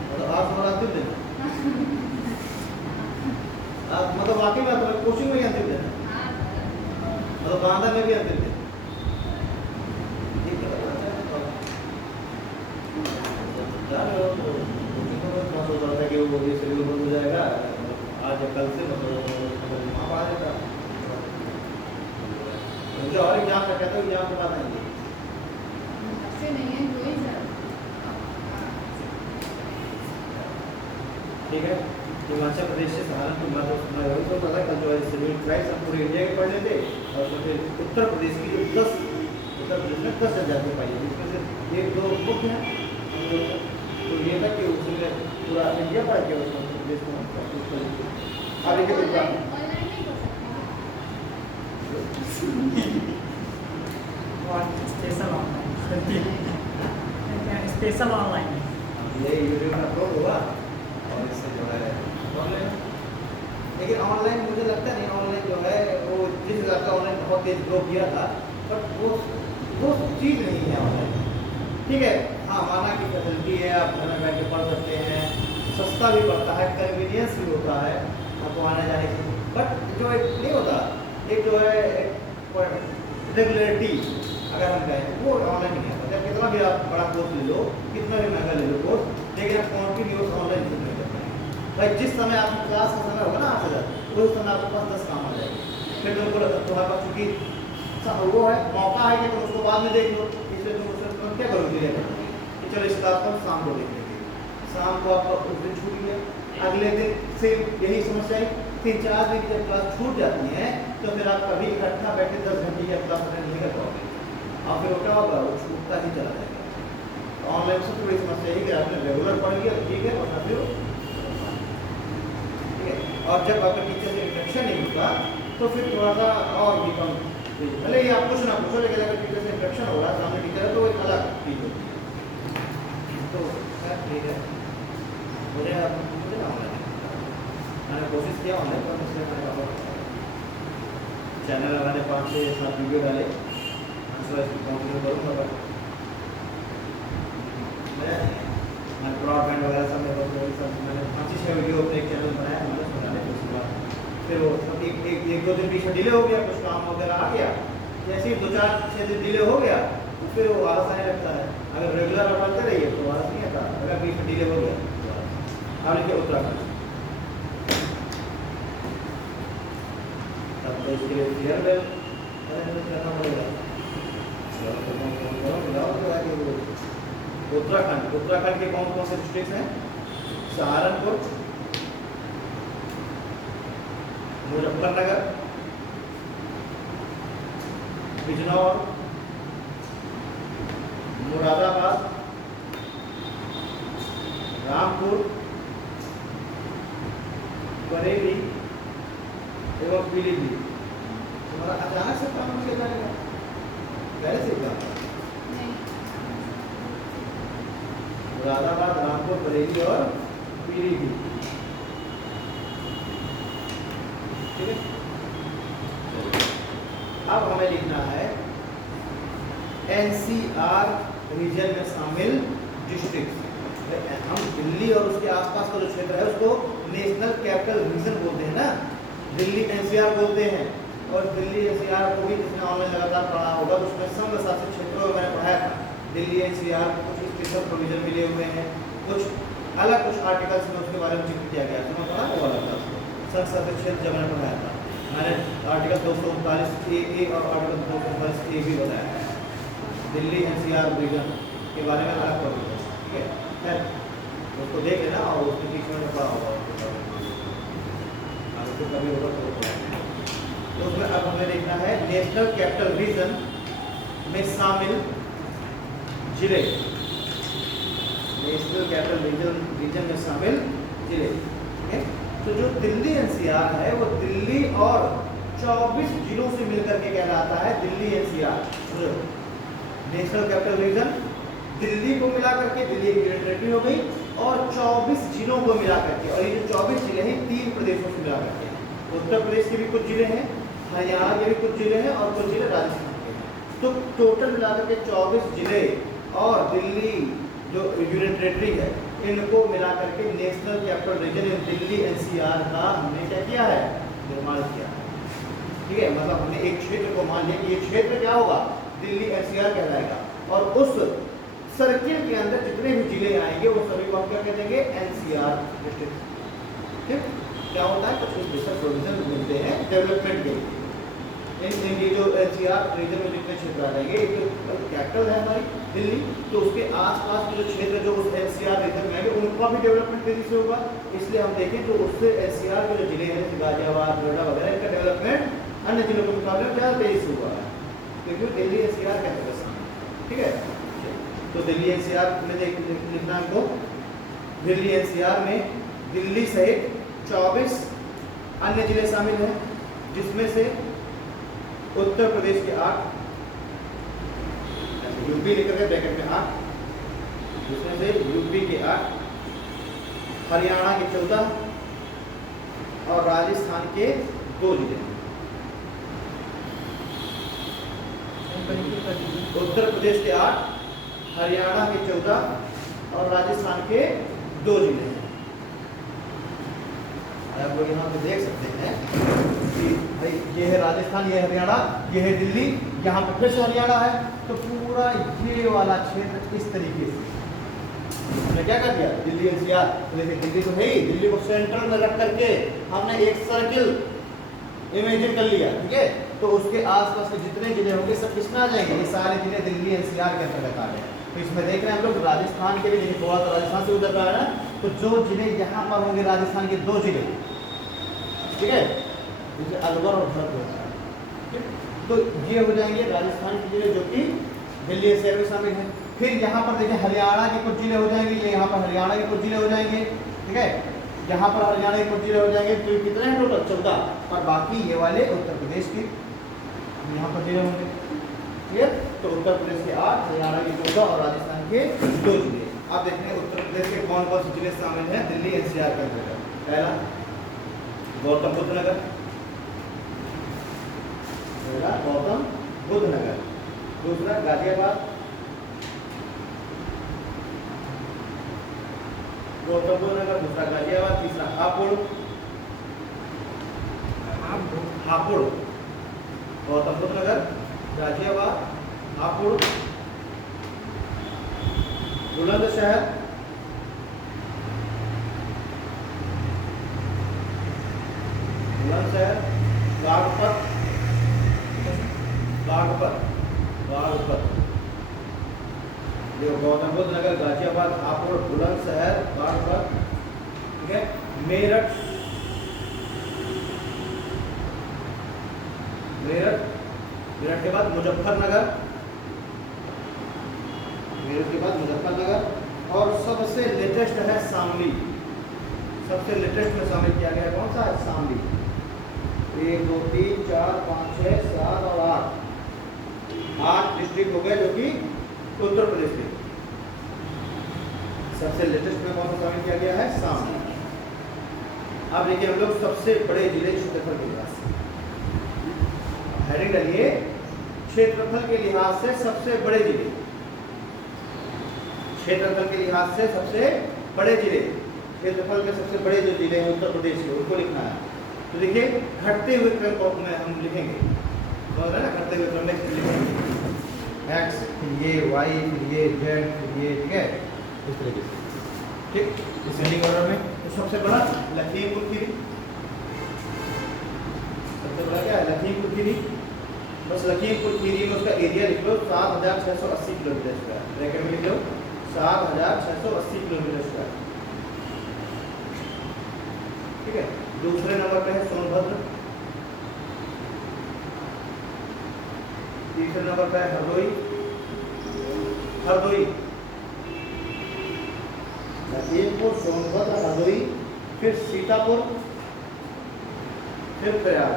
मतलब आप हमारा अंतिम दिन आप मतलब वाकई में मतलब कोचिंग में ही अंतिम दिन है, हाँ मतलब बांधा में भी अंतिम दिन। ठीक है, जा रहे हो तो कोचिंग में मैं सोच रहा था कि वो ये शेड्यूल बंद हो जाएगा आज या कल से, मतलब वहाँ आ जाता मुझे और एग्जाम का कहता हूँ एग्जाम के बाद आएंगे। ऐसे नहीं है कोई सर। ठीक है, हिमाचल प्रदेश से सहारनपुर मैं तो सुना वही तो पता कल जो है शेड्यूल ट्राइब्स हम पूरे इंडिया के पढ़ लेते और उसमें फिर उत्तर प्रदेश की जो 10 उत्तर प्रदेश में 10 जनजातियाँ पाई जाती इसमें से एक दो मुख्य हैं। तो ये था कि उसमें पूरा इंडिया पढ़ के उत्तर प्रदेश को हम प्रैक्टिस कर लेते आगे के एग्जाम ऑनलाइन नहीं कर और स्पेशल ऑनलाइन स्पेशल ऑनलाइन ये यूट्यूब में अपलोड हुआ और इससे जो है ऑनलाइन, लेकिन ऑनलाइन मुझे लगता नहीं ऑनलाइन जो है वो जिस हिसाब का ऑनलाइन बहुत तेज ग्रो किया था बट वो चीज़ नहीं है ऑनलाइन। ठीक है, हाँ माना कि फैसिलिटी है आप घर में बैठ के पढ़ सकते हैं, सस्ता भी पड़ता है, कन्वीनियंस भी होता है आपको आने जाने की, बट जो एक नहीं होता एक जो है रेगुलरिटी अगर हम कहें वो ऑनलाइन नहीं है। मतलब कितना भी आप बड़ा कोर्स ले लो, कितना भी महंगा ले लो कोर्स, लेकिन आप कंटिन्यूस ऑनलाइन नहीं कर सकते। भाई जिस समय आपकी क्लास का समय होगा ना 8 से 10 उस समय आपके पास 10 काम आ जाएंगे, फिर तुमको तुम्हारे पास चूँकि वो है मौका है कि तुम उसको बाद में देख लो, इसलिए तुम उसमें तुम क्या करोगे कि चलो इस क्लास को शाम को देख लेंगे, शाम को आपका उस दिन छूट गया, अगले दिन से यही समस्या है 3-4 दिन जब क्लास छूट जाती है तो फिर आप कभी इकट्ठा बैठे 10 घंटे की क्लास अटेंड नहीं कर पाओगे, और फिर वो क्या होगा वो छूटता ही चला जाएगा। ऑनलाइन से थोड़ी समस्या है कि आपने रेगुलर पढ़ लिया ठीक है, और फिर ठीक है, और जब आपका टीचर से इंटरेक्शन नहीं होगा तो फिर थोड़ा सा और भी कम, भले ही आप कुछ ना पूछो लेकिन अगर टीचर से इंटरेक्शन हो रहा है सामने टीचर है तो वो एक अलग चीज होती है। तो ठीक है, मुझे ना ऑनलाइन मैंने कोशिश किया ऑनलाइन पर मुझसे मैंने चैनल लगाने 5 से 7 वीडियो डाले आंसर इसकी कंटिन्यू करूँगा बट मैं ब्रॉडबैंड वगैरह सब मेरे पास वही सब मैंने 5-6 वीडियो अपने एक चैनल बनाया मैंने बनाने की उसके बाद फिर वो सब एक दो दिन पीछे डिले हो गया, कुछ काम वगैरह आ गया, जैसे ही 2-4-6 दिन डिले हो गया तो फिर वो आलस आने लगता है। अगर रेगुलर आप पढ़ते रहिए तो आलस नहीं आता, अगर बीच में डिले हो गया आप लिखिए उत्तराखंड तब तो इसके लिए क्लियर करना पड़ेगा। उत्तराखंड के कौन कौन से डिस्ट्रिक्ट हैं? सहारनपुर, मुजफ्फरनगर, बिजनौर, मुरादाबाद, रामपुर, बरेली एवं पीलीभीत। तुम्हारा अचानक से काम किया जाएगा पहले से काम मुरादाबाद, रामपुर, बरेली और पीलीभीत। ठीक है, अब हमें लिखना है NCR रीजन में शामिल डिस्ट्रिक्ट। हम दिल्ली और उसके आसपास का जो क्षेत्र है उसको नेशनल कैपिटल रीजन बोलते हैं ना, दिल्ली NCR बोलते हैं। और दिल्ली NCR को भी जिसने ऑनलाइन लगातार पढ़ा होगा तो उसमें संघ शासित क्षेत्रों में मैंने पढ़ाया था। दिल्ली NCR कुछ स्पेशल प्रोविजन मिले हुए हैं, कुछ अलग कुछ आर्टिकल्स में उसके बारे में जिक्र किया गया था, मैं पढ़ा वो वाला था संघ शासित क्षेत्र जब मैंने पढ़ाया था। मैंने आर्टिकल 239A और आर्टिकल 239A भी बताया है, दिल्ली NCR रीजन के बारे में अलग प्रोविजन। ठीक है, खैर उसको देख लेना और उसमें बीच में पढ़ा होगा उसको कभी होगा तो तो उसमें अब हमें देखना है नेशनल कैपिटल रीजन में शामिल जिले, नेशनल कैपिटल रीजन में शामिल जिले। ठीक है, तो जो दिल्ली एनसीआर है वो दिल्ली और 24 जिलों से मिलकर के कहलाता है Delhi NCR. National capital region Delhi को मिला करके दिल्ली की टेरिटरी हो गई और 24 जिलों को मिला करके, और ये जो 24 जिले हैं 3 प्रदेशों से मिला करके, उत्तर प्रदेश के भी कुछ जिले हैं, हरियाणा के भी कुछ जिले हैं और कुछ जिले राजस्थान के हैं। तो टोटल मिलाकर के 24 जिले और दिल्ली जो यूनियन टेरिटरी है इनको मिला करके national capital region Delhi NCR का हमने क्या किया है, निर्माण किया है। ठीक है, मतलब हमने एक क्षेत्र को मान लिया कि ये क्षेत्र क्या होगा, दिल्ली एनसीआर कहलाएगा, और उस सर्किल के अंदर जितने भी जिले आएंगे वो सभी को हम क्या कह देंगे, एनसीआर डिस्ट्रिक्ट। ठीक, क्या होता है, कुछ स्पेशल प्रोविजन मिलते हैं डेवलपमेंट के लिए। इन ये जो एनसीआर रीजन में जितने क्षेत्र आ जाएंगे, एक तो कैपिटल है हमारी दिल्ली, तो उसके आसपास के जो क्षेत्र जो उस एनसीआर रीजन में आएंगे उनका भी डेवलपमेंट तेजी से होगा। इसलिए हम देखें तो उससे एनसीआर के जो जिले हैं जैसे गाजियाबाद, नोएडा वगैरह, इनका डेवलपमेंट अन्य जिलों के मुकाबले ज़्यादा तेजी से हुआ है, क्योंकि दिल्ली एनसीआर का है। ठीक है, तो दिल्ली एनसीआर में लिखना हमको, दिल्ली एनसीआर में दिल्ली सहित 24 अन्य जिले शामिल हैं, जिसमें से उत्तर प्रदेश के 8, यूपी लिख करके ब्रैकेट में 8, जिसमें से यूपी के 8, हरियाणा के 14 और राजस्थान के 2 जिले। उत्तर प्रदेश के 8, हरियाणा के 14 और राजस्थान के 2 जिले हैं। आप लोग यहाँ पे देख सकते हैं कि भाई ये है राजस्थान, ये है हरियाणा, ये है दिल्ली, यहाँ पे फिर से हरियाणा है, तो पूरा ये वाला क्षेत्र इस तरीके से हमने क्या कर दिया, दिल्ली एनसीआर। तो दिल्ली तो है ही, दिल्ली को सेंट्रल में रख करके हमने एक सर्किल इमेजिन कर लिया। ठीक है, तो उसके आसपास के जितने जिले होंगे सब किसमें आ जाएंगे, ये सारे जिले दिल्ली एनसीआर के अंतर्गत आ जाएंगे। तो इसमें देख रहे हैं हम लोग राजस्थान के भी, देखिए थोड़ा सा राजस्थान से उधर रहा है ना, तो जो जिले यहाँ पर होंगे राजस्थान के 2 जिले, ठीक है, जैसे अलवर और भरतपुर, तो ये हो जाएंगे राजस्थान के जिले जो कि दिल्ली एनसीआर में शामिल है। फिर यहाँ पर देखिए हरियाणा के कुछ जिले हो जाएंगे, ये यहाँ पर हरियाणा के कुछ जिले हो जाएंगे। ठीक है, यहाँ पर हरियाणा के कुछ जिले हो जाएंगे, तो कितने हैं टोटल, 14, और बाकी ये वाले उत्तर प्रदेश के यहाँ पर जिले होंगे। ठीक है, तो उत्तर प्रदेश के 8, हरियाणा के 14 और राजस्थान के 2 जिले। आप देखते हैं उत्तर प्रदेश के कौन कौन से जिले शामिल हैं दिल्ली एनसीआर के अंतर्गत। पहला गौतम बुद्ध नगर, गौतम बुद्ध नगर, दूसरा गाजियाबाद, गौतम बुद्ध नगर, दूसरा गाजियाबाद, तीसरा हापुड़, गौतम बुद्ध नगर, गाजियाबाद, हापुड़, बुलंदशहर, बागपत, ये गौतम बुद्ध नगर, गाजियाबाद, हापुड़, बुलंदशहर, बागपत। ठीक है, मेरठ, मेरठ के बाद मुजफ्फरनगर, मेरठ के बाद मुजफ्फरनगर, और सबसे लेटेस्ट है शामली। सबसे लेटेस्ट में शामिल किया गया है कौन सा है, शामली। 1 2 3 4 5 6 7 और 8 डिस्ट्रिक्ट हो गए जो कि उत्तर प्रदेश के। सबसे लेटेस्ट में कौन सा शामिल किया गया है, शामली। अब देखिए हम लोग सबसे बड़े जिले क्षेत्रफल के लिहाज से, हेडिंग डालिए क्षेत्रफल के लिहाज से सबसे बड़े जिले, क्षेत्रफल के लिहाज से सबसे बड़े जिले, क्षेत्रफल में सबसे बड़े जो जिले हैं उत्तर प्रदेश के, उनको लिखना है। तो देखिए घटते हुए क्रम में हम लिखेंगे, तो है ना, घटते हुए क्रम में लिखेंगे एक्स, फिर ये वाई, फिर ये जेड, फिर ये, ठीक है, इस तरीके से। ठीक, डिसेंडिंग ऑर्डर में। तो सबसे बड़ा लखीमपुर खीरी, सबसे बड़ा क्या है, लखीमपुर खीरी। बस लखीमपुर खीरी में उसका एरिया लिख लो 7680 किलोमीटर स्क्वायर, ब्रैकेट में लिख लो 7680 किलोमीटर स्क्वायर। ठीक है, दूसरे नंबर पे है सोनभद्र, तीसरे नंबर पर है हरदोई, हरदोई, लखीमपुर, सोनभद्र, हरदोई, फिर सीतापुर, फिर प्रयाग।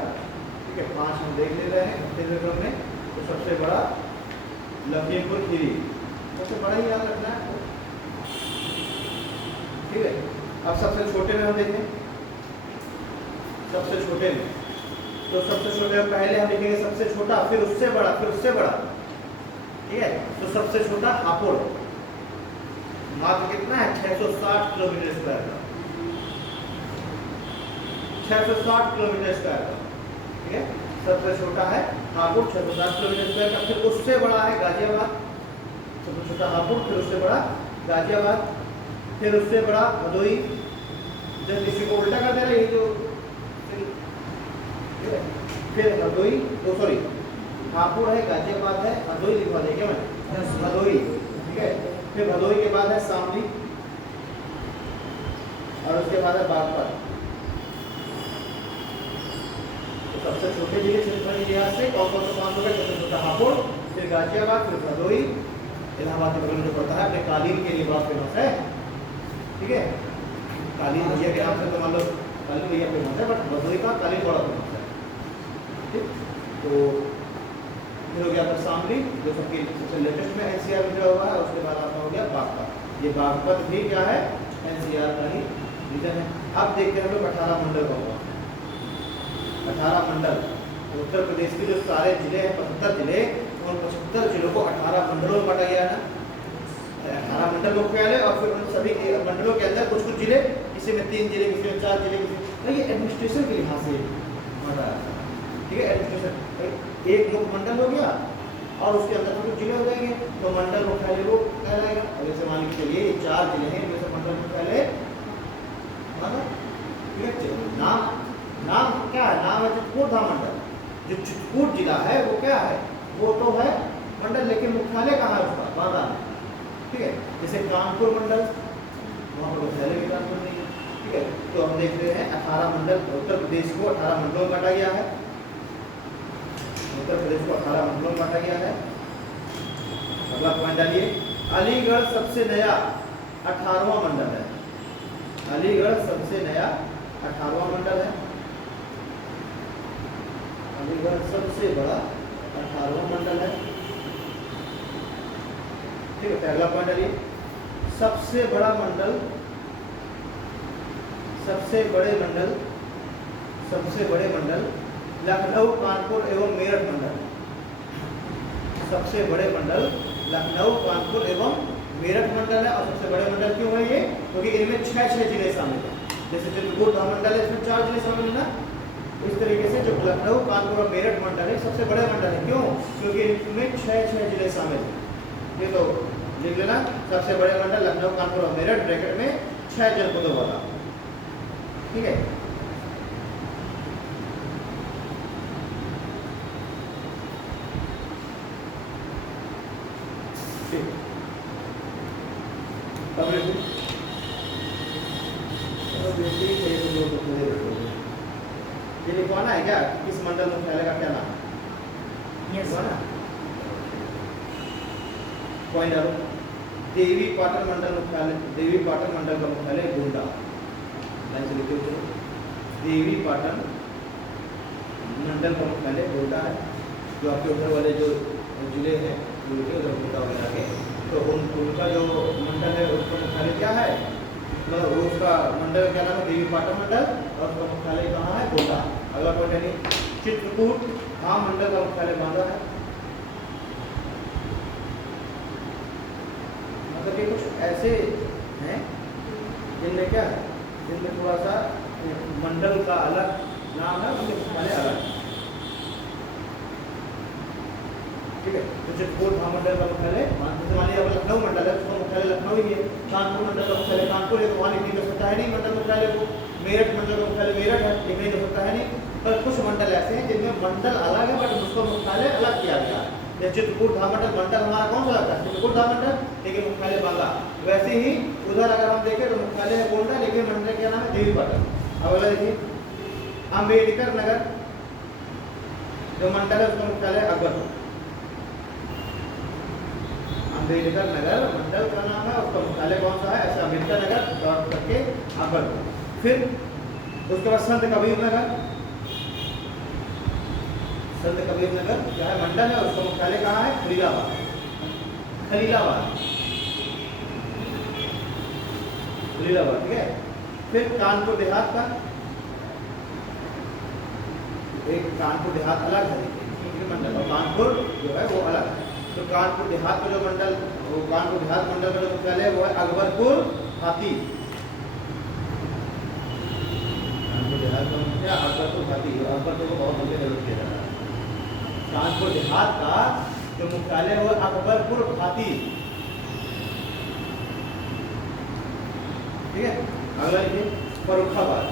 ठीक है, 5 हम देख ले रहे हैं तीसरे क्रम में। तो सबसे बड़ा लखीमपुर खीरी, सबसे बड़ा ही याद रखना है। ठीक है, अब सबसे छोटे में हम देखें, सबसे छोटे में, तो सबसे छोटे में पहले हम लिखेंगे सबसे छोटा, फिर उससे बड़ा, फिर उससे बड़ा। ठीक है, तो सबसे छोटा हापुड़, मात्र कितना है 660 किलोमीटर स्क्वायर का, 660 किलोमीटर स्क्वायर का। ठीक है, सबसे छोटा है हापुड़ 660 किलोमीटर स्क्वायर का। फिर उससे बड़ा है गाजियाबाद, सबसे छोटा हापुड़, फिर उससे बड़ा गाजियाबाद, फिर उससे बड़ा भदोई। जब इसी को उल्टा कर देना, ये जो फिर हरदोई, तो सॉरी हापुड़ है, गाजियाबाद है, हरदोई लिखवा देंगे मैं, भदोई। ठीक है, फिर भदोई के बाद है शामली, और उसके बाद है बागपत। तो सबसे छोटे जिले क्षेत्रफल के लिहाज से कौन कौन से 5 हो गए? सबसे छोटा हापुड़, फिर गाजियाबाद, फिर भदोई। इलाहाबाद के बगल में जो पड़ता है, अपने कालीन के लिए बहुत फेमस है। ठीक है, कालीन भैया के नाम से तो मान लो कालीन भैया फेमस है, बट भदोई का कालीन बड़ा फेमस है। ठीक, तो फिर हो गया फिर शामली, जो सबके सबसे लेटेस्ट में एनसीआर में जुड़ा हुआ है। उसके बाद आपका हो गया बागपत। ये बागपत भी क्या है? एनसीआर का ही रीजन है। अब देखते हैं हम लोग 18 मंडल का हुआ, 18 मंडल। उत्तर प्रदेश के जो सारे जिले हैं 75 जिले, उन 75 जिलों को 18 मंडलों में बांटा गया है ना। 18 मंडल मुख्यालय, और फिर उन सभी मंडलों के अंदर कुछ कुछ जिले, किसी में 3 जिले, किसी में 4 जिले, किसी ये एडमिनिस्ट्रेशन के लिहाज से बांटा है। ठीक है, एडमिनिस्ट्रेशन एक मुख्य मंडल हो गया, और उसके अंदर कुछ जिले हो जाएंगे, तो मंडल मुख्यालय वो कहलाएगा। और जैसे मान के चलिए 4 जिले हैं, इनमें से मंडल मुख्यालय नाम, नाम क्या है? नाम है चित्रकूट धाम मंडल। जो चित्रकूट जिला है वो क्या है? वो तो है मंडल, लेकिन मुख्यालय कहाँ है उसका? बांदा में। ठीक है, जैसे कानपुर मंडल, वहाँ पर मुख्यालय भी कानपुर नहीं है। ठीक है, तो हम देख रहे हैं 18 मंडल, उत्तर प्रदेश को 18 मंडलों में बांटा गया है। उत्तर प्रदेश को 18 मंडलों में बांटा गया है। अगला पॉइंट डालिए, अलीगढ़ सबसे नया 18वां मंडल है। अलीगढ़ सबसे नया 18वां मंडल है। अलीगढ़ सबसे बड़ा 18वां मंडल है। ठीक है, अगला पॉइंट डालिए, सबसे बड़ा मंडल, सबसे बड़े मंडल, सबसे बड़े मंडल लखनऊ, कानपुर एवं मेरठ मंडल। सबसे बड़े मंडल लखनऊ, कानपुर एवं मेरठ मंडल है। और सबसे बड़े मंडल क्यों है ये? क्योंकि इनमें 6 जिले शामिल हैं। जैसे चित्रकूट धाम मंडल है, इसमें 4 जिले शामिल है ना। इस तरीके से जो लखनऊ, कानपुर और मेरठ मंडल है, सबसे बड़े मंडल है। क्यों? क्योंकि इनमें 6 जिले शामिल हैं। ये तो लिख लेना, सबसे बड़े मंडल लखनऊ, कानपुर और मेरठ, ब्रैकेट में 6 जनपदों वाला। ठीक है, ये लिखवाना है क्या? किस मंडल मुख्यालय का क्या नाम है? यस ना पॉइंट डालो, देवी पाटन मंडल मुख्यालय, देवी पाटन मंडल का मुख्यालय गोंडा। लाइन से लिखते चलो, देवी पाटन मंडल का मुख्यालय गोंडा है। जो आपके उधर वाले जो जिले हैं उधर गोंडा वगैरह के, तो उनका जो मंडल है उसका मुख्यालय क्या है? मतलब उसका मंडल क्या नाम है? देवी पाटन मंडल, और उसका मुख्यालय कहाँ है? गोंडा। अगला पॉइंट है चित्रकूट धाम मंडल का मुख्यालय बांदा है। मतलब ये कुछ ऐसे हैं जिनमें क्या है, जिनमें थोड़ा सा मंडल का अलग नाम है, उनके मुख्यालय अलग। ठीक है, तो चित्रकूट धाम मंडल का मुख्यालय, जैसे मान लीजिए लखनऊ मंडल है, उसका मुख्यालय लखनऊ ही है। कानपुर मंडल का मुख्यालय कानपुर है, तो वहाँ लिखने का सकता है नहीं मंडल मुख्यालय को। मेरठ मंडल का मुख्यालय मेरठ है, लिखने का सकता है नहीं। पर कुछ मंडल ऐसे हैं जिनमें मंडल अलग है, बट उसका मुख्यालय अलग किया गया है। जैसे चित्रकूट धाम मंडल, मंडल हमारा कौन सा लगता है? चित्रकूट धाम मंडल, लेकिन मुख्यालय बांदा। वैसे ही उधर अगर हम देखें तो मुख्यालय है गोंडा, लेकिन मंडल क्या नाम है? देवी पाटन। अब अगला देखिए, अम्बेडकर नगर जो मंडल है उसका मुख्यालय अकबरपुर। अम्बेडकर नगर मंडल का नाम है, उसका मुख्यालय कौन सा है, ऐसे अम्बेडकर नगर डॉट करके अकबरपुर। फिर उसके बाद संत कबीर नगर, संत कबीर नगर जो है मंडल है, उसका मुख्यालय कहाँ है, खलीलाबाद, खलीलाबाद, खलीलाबाद, ठीक है। फिर कानपुर देहात का, एक कानपुर देहात अलग है देखिए मंडल, और कानपुर जो है वो अलग है। तो कानपुर देहात का जो मंडल, वो कानपुर देहात मंडल का जो मुख्यालय है वो है अकबरपुर हाथी, कानपुर देहात का मुख्यालय अकबरपुर हाथी, अकबरपुर को बहुत लंबे जरूरत किया जा रहा है। कानपुर देहात का जो मुख्यालय है वो अकबरपुर हाथी, ठीक है। अगला लिखिए फर्रुखाबाद,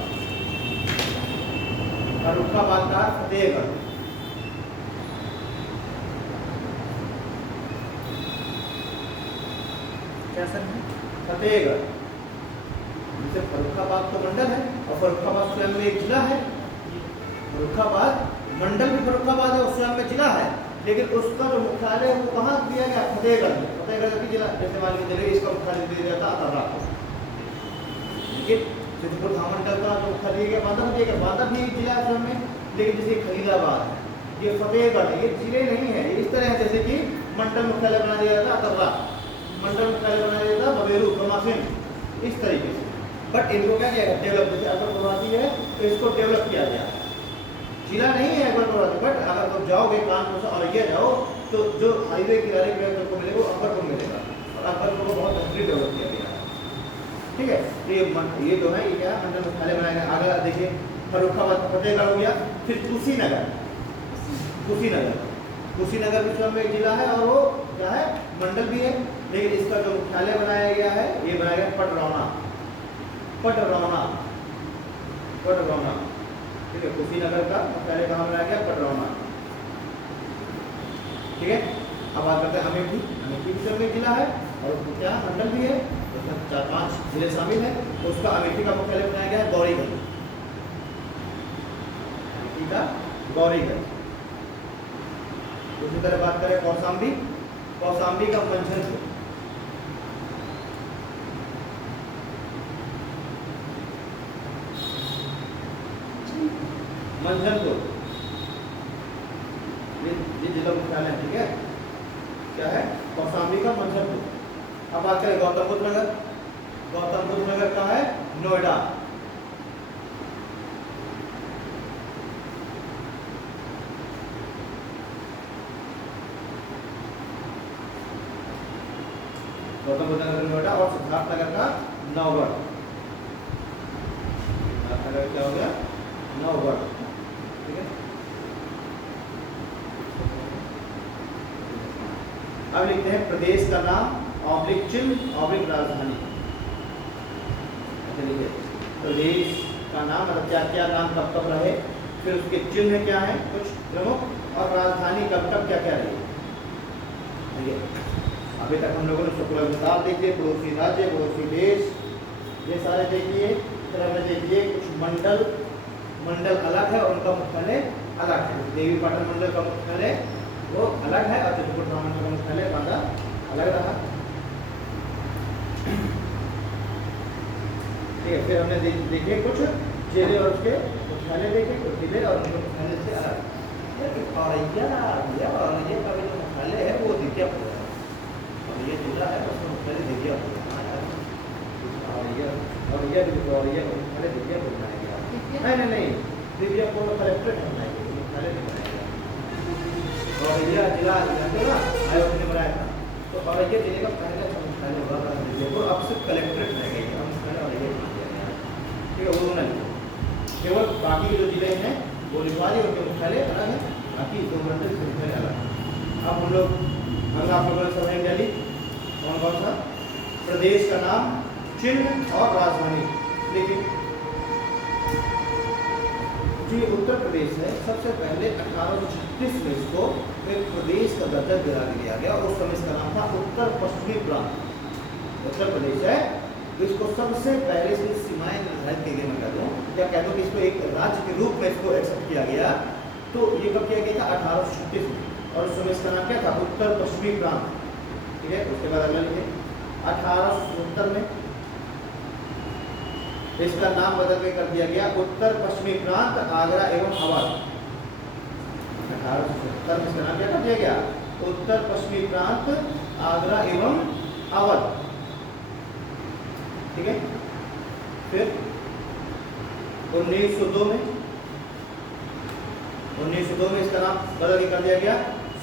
फर्रुखाबाद का फतेहगढ़, क्या सर है, फतेहगढ़। जैसे फर्रुखाबाद तो मंडल है और फर्रुखाबाद स्वयं में एक जिला है, फर्रुखाबाद मंडल भी फर्रुखाबाद है, उस स्वयं में जिला है, लेकिन उसका जो मुख्यालय है वो कहाँ दिया गया, फतेहगढ़ में। फतेहगढ़ की जिला, जैसे मान लीजिए इसका मुख्यालय दिया गया था अतर्रा को, लेकिन चित्रकूट धामंडल का जो मुख्यालय दिया गया बांदा दिया गया, बांदा भी एक जिला है स्वयं में, लेकिन जैसे खलीलाबाद है, ये फतेहगढ़ है, ये जिले नहीं है। इस तरह है जैसे कि मंडल मुख्यालय बना दिया था अतर्रा, मंडल मुख्यालय बना दिया था बबेरू कमासिन, इस तरीके से। बट इनको क्या किया गया, डेवलप, जैसे अकबरपुर है तो इसको डेवलप किया गया, जिला नहीं है अकबरपुर, बट अगर तुम जाओगे कानपुर से और ये जाओ तो जो हाईवे किनारे पे तुमको मिलेगा वो अकबरपुर मिलेगा, और अकबरपुर को बहुत बेहतरीन डेवलप किया गया है, ठीक है। तो ये जो है ये क्या मंडल मुख्यालय बनाया गया। अगला देखिए फर्रुखाबाद फतेहगढ़ हो गया। फिर कुशीनगर, कुशीनगर, कुशीनगर भी स्वयं में एक जिला है और वो क्या है, मंडल भी है, लेकिन इसका जो मुख्यालय बनाया गया है ये बनाया गया पटरौना, पटरौना, पटरौना, ठीक है। कुशीनगर का मुख्यालय कहाँ बनाया गया, पटरौना, ठीक है। अब बात करते हैं अमेठी, अमेठी भी स्वयं में जिला है और क्या मंडल भी है, उसमें 4-5 जिले शामिल है। उसका अमेठी का मुख्यालय बनाया गया है गौरीगंज, अमेठी का गौरीगंज। उसी तरह बात करें कौशाम्बी, कौशाम्बी का मंझनपुर, मंझनपुर ये जिला मुख्यालय है, ठीक है। क्या है, कौशाम्बी का मंझनपुर। अब बात करें गौतम बुद्ध नगर, गौतम बुद्ध नगर का है नोएडा, गौतम बुद्ध नगर नोएडा, और सिद्धार्थ नगर का नौगढ़, सिद्धार्थ नगर क्या हो गया, नौगढ़, ठीक है। अब लिखते हैं प्रदेश का नाम ऑब्लिक चिन्ह ऑब्लिक राजधानी, प्रदेश का नाम मतलब क्या क्या नाम कब कब रहे, फिर उसके चिन्ह क्या है कुछ प्रमुख, और राजधानी कब कब क्या क्या रही, ठीक है। अभी तक हम लोगों ने शुक्ल विस्तार देखिए, पड़ोसी राज्य, पड़ोसी देश, ये सारे देखिए। फिर हमें देखिए कुछ मंडल, मंडल अलग है और उनका मुख्यालय अलग है। देवी पाटन मंडल का मुख्यालय वो अलग है और चित्रकूट धामंडल का मुख्यालय बांदा अलग रहा, ठीक है। फिर हमने देखे कुछ जिले और उसके मुख्यालय देखे, कुछ जिले और उनके मुख्यालय से अलग। और ये का जो मुख्यालय है वो दिव्यापुर है, और ये जिला है उसका मुख्यालय दिव्यापुर है, और ये मुख्यालय दिव्यापुर बनाया गया, नहीं दिव्यापुर कलेक्ट्रेट बनाया गया, मुख्यालय नहीं बनाया गया। और ये जिला जानते हो ना आयोग ने बनाया था, तो और ये जिले का पहले मुख्यालय हुआ था दिव्यापुर, अब सिर्फ कलेक्ट्रेट रह गई है, मुख्यालय और ये बना दिया गया, ठीक है। वो नहीं केवल बाकी के जो जिले हैं वो लिखवा दिए, उनके मुख्यालय अलग है, बाकी दो मंडल के मुख्यालय अलग है। अब हम लोग अगला आप लोगों ने समझ गया कौन कौन सा प्रदेश का नाम, चिन्ह और राजधानी। लेकिन जो ये उत्तर प्रदेश है सबसे पहले 1836 में इसको एक प्रदेश का दर्जा दिला दिया गया, और उस समय इसका नाम था उत्तर पश्चिमी प्रांत। उत्तर प्रदेश है इसको सबसे पहले इसकी सीमाएं निर्धारित की गई, मैं कहता हूँ क्या कहता हूँ कि इसको एक राज्य के रूप में इसको एक्सेप्ट किया गया। तो ये कब किया गया था, 1836 में, और उस समय इसका नाम क्या था, उत्तर पश्चिमी प्रांत। ठीक है। उसके बाद अगला लिखिए 1870 में इसका नाम बदल के कर दिया गया उत्तर पश्चिमी प्रांत आगरा एवं अवध। 1870 में इसका नाम क्या कर दिया गया? उत्तर पश्चिमी प्रांत आगरा एवं अवध, ठीक है। फिर 1902 में इसका नाम बदल के कर दिया गया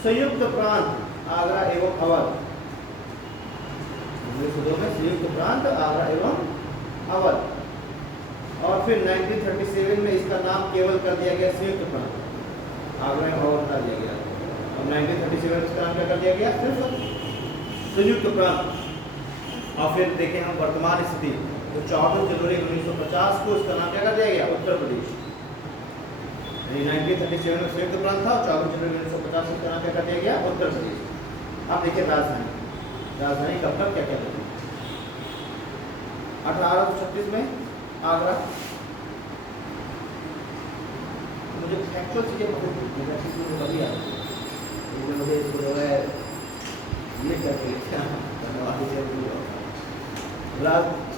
संयुक्त प्रांत आगरा एवं अवध। 1902 में संयुक्त प्रांत आगरा एवं अवध। और फिर 1937 में इसका नाम केवल कर दिया गया संयुक्त प्रांत आगरा एवं अवध हटा दिया गया। और 1937 में इसका नाम क्या कर दिया गया? सिर्फ संयुक्त प्रांत। और फिर देखें हम वर्तमान स्थिति, तो 14 जनवरी 1950 को इसका नाम क्या कर दिया गया? उत्तर प्रदेश। 1937 में संयुक्त प्रांत था, 14 जनवरी 1950 को इसका नाम क्या कर दिया गया? उत्तर प्रदेश। अब देखिए राजधानी कब तक क्या क्या बदली? 1836 में आगरा। मुझे फैक्चुअल चीजें मुझे बड़ी याद है, मुझे इसको जो है ये करके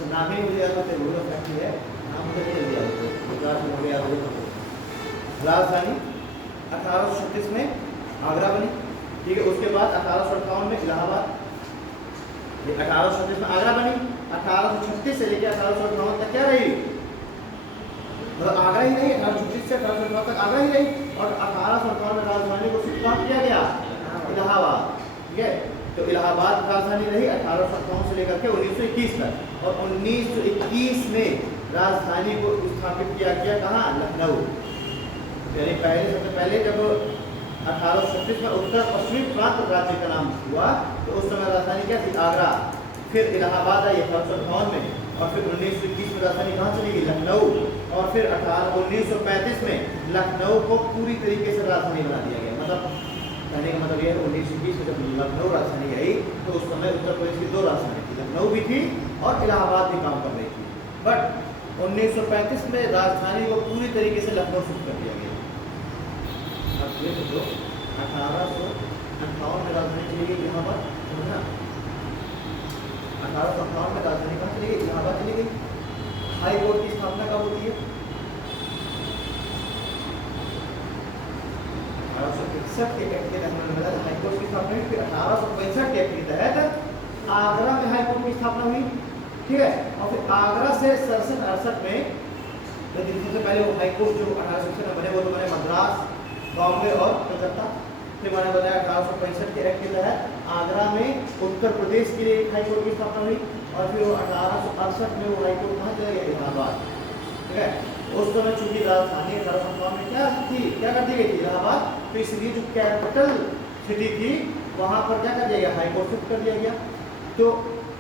नाम ही मुझे याद होते हैं, फैक्ट्री है नाम मुझे नहीं जल्दी याद होते, मुझे याद होता। राजधानी 1836 में आगरा बनी, ठीक है। उसके बाद 1858 में इलाहाबाद। 1836 में आगरा बनी, 1836 से लेकर 1858 तक क्या रही? मतलब आगरा ही रही। 1836 से 1858 तक आगरा ही रही। और 1858 में राजधानी को शिफ्ट कहाँ किया गया? इलाहाबाद, ठीक है। तो इलाहाबाद राजधानी रही 1858 से लेकर के 1921 तक। और 1921 में राजधानी को स्थापित किया गया कहाँ? लखनऊ। यानी सबसे पहले जब 1836 में उत्तर पश्चिमी प्रांत राज्य का नाम हुआ तो उस समय राजधानी क्या थी? आगरा। फिर इलाहाबाद आई 1858 में। और फिर 1921 में राजधानी कहाँ चली गई? लखनऊ। और फिर 1935 में लखनऊ को पूरी तरीके से राजधानी बना दिया गया। मतलब कहने का मतलब यह है 1920 में जब लखनऊ राजधानी आई तो उस समय उत्तर प्रदेश की 2 राजधानी थी, लखनऊ भी थी और इलाहाबाद भी काम कर रही थी। बट 1935 में राजधानी को पूरी तरीके से लखनऊ शिफ्ट कर दिया गया। अब ये तो 1858 में राजधानी चली गई इलाहाबाद, समझना। 1858 में राजधानी कहाँ चली गई? इलाहाबाद चली गई। हाई कोर्ट की स्थापना कब होती है? 1861 के एक्ट के तहत हाई कोर्ट की स्थापना हुई। फिर 1865 के एक्ट के तहत आगरा में हाई कोर्ट की स्थापना हुई, ठीक है। और फिर आगरा से 67-68 में सबसे पहले वो हाई कोर्ट जो 1861 में बने वो तो बने मद्रास, बॉम्बे और कलकत्ता। फिर मैंने बताया 1865 के एक्ट के तहत आगरा में उत्तर प्रदेश के लिए एक हाई कोर्ट की स्थापना हुई। और फिर 1868 में वो हाई कोर्ट कहाँ चला गया? इलाहाबाद, ठीक है। उस समय चूंकि राजधानी 1858 में क्या कर दी गई थी? इलाहाबाद। तो इसलिए जो कैपिटल सिटी थी वहाँ पर क्या कर दिया गया? हाई कोर्ट शिफ्ट कर दिया गया। तो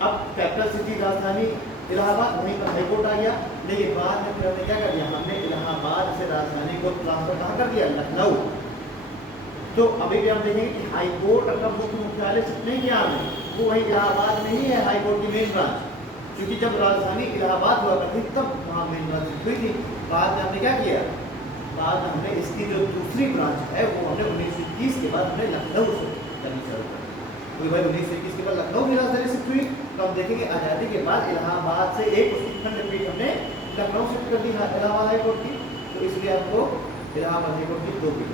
अब कैपिटल सिटी राजधानी इलाहाबाद, वहीं पर हाई कोर्ट आ गया। लेकिन बाद में फिर हमने क्या कर दिया? हमने इलाहाबाद से राजधानी को ट्रांसफर कहाँ कर दिया? लखनऊ। तो अभी भी हम देखेंगे कि हाई कोर्ट का मुख्य मुख्यालय नहीं किया हमने, वो वही इलाहाबाद में ही है, हाई कोर्ट की मेन ब्रांच। क्योंकि जब राजधानी इलाहाबाद हुआ करती तब वहाँ मेन ब्रांच हुई थी। बाद में हमने क्या किया? बाद में हमने इसकी जो दूसरी ब्रांच है वो हमने 1921 के बाद हमने लखनऊ से करनी शुरू कर दी। भाई 1921 के बाद लखनऊ की राजधानी शिफ्ट हुई। तो हम देखेंगे आज़ादी के बाद इलाहाबाद से एक उसकी खंडपीठ हमने लखनऊ शिफ्ट कर दी इलाहाबाद हाई कोर्ट की। तो इसलिए हमको इलाहाबाद हाई कोर्ट की 2 पीठ,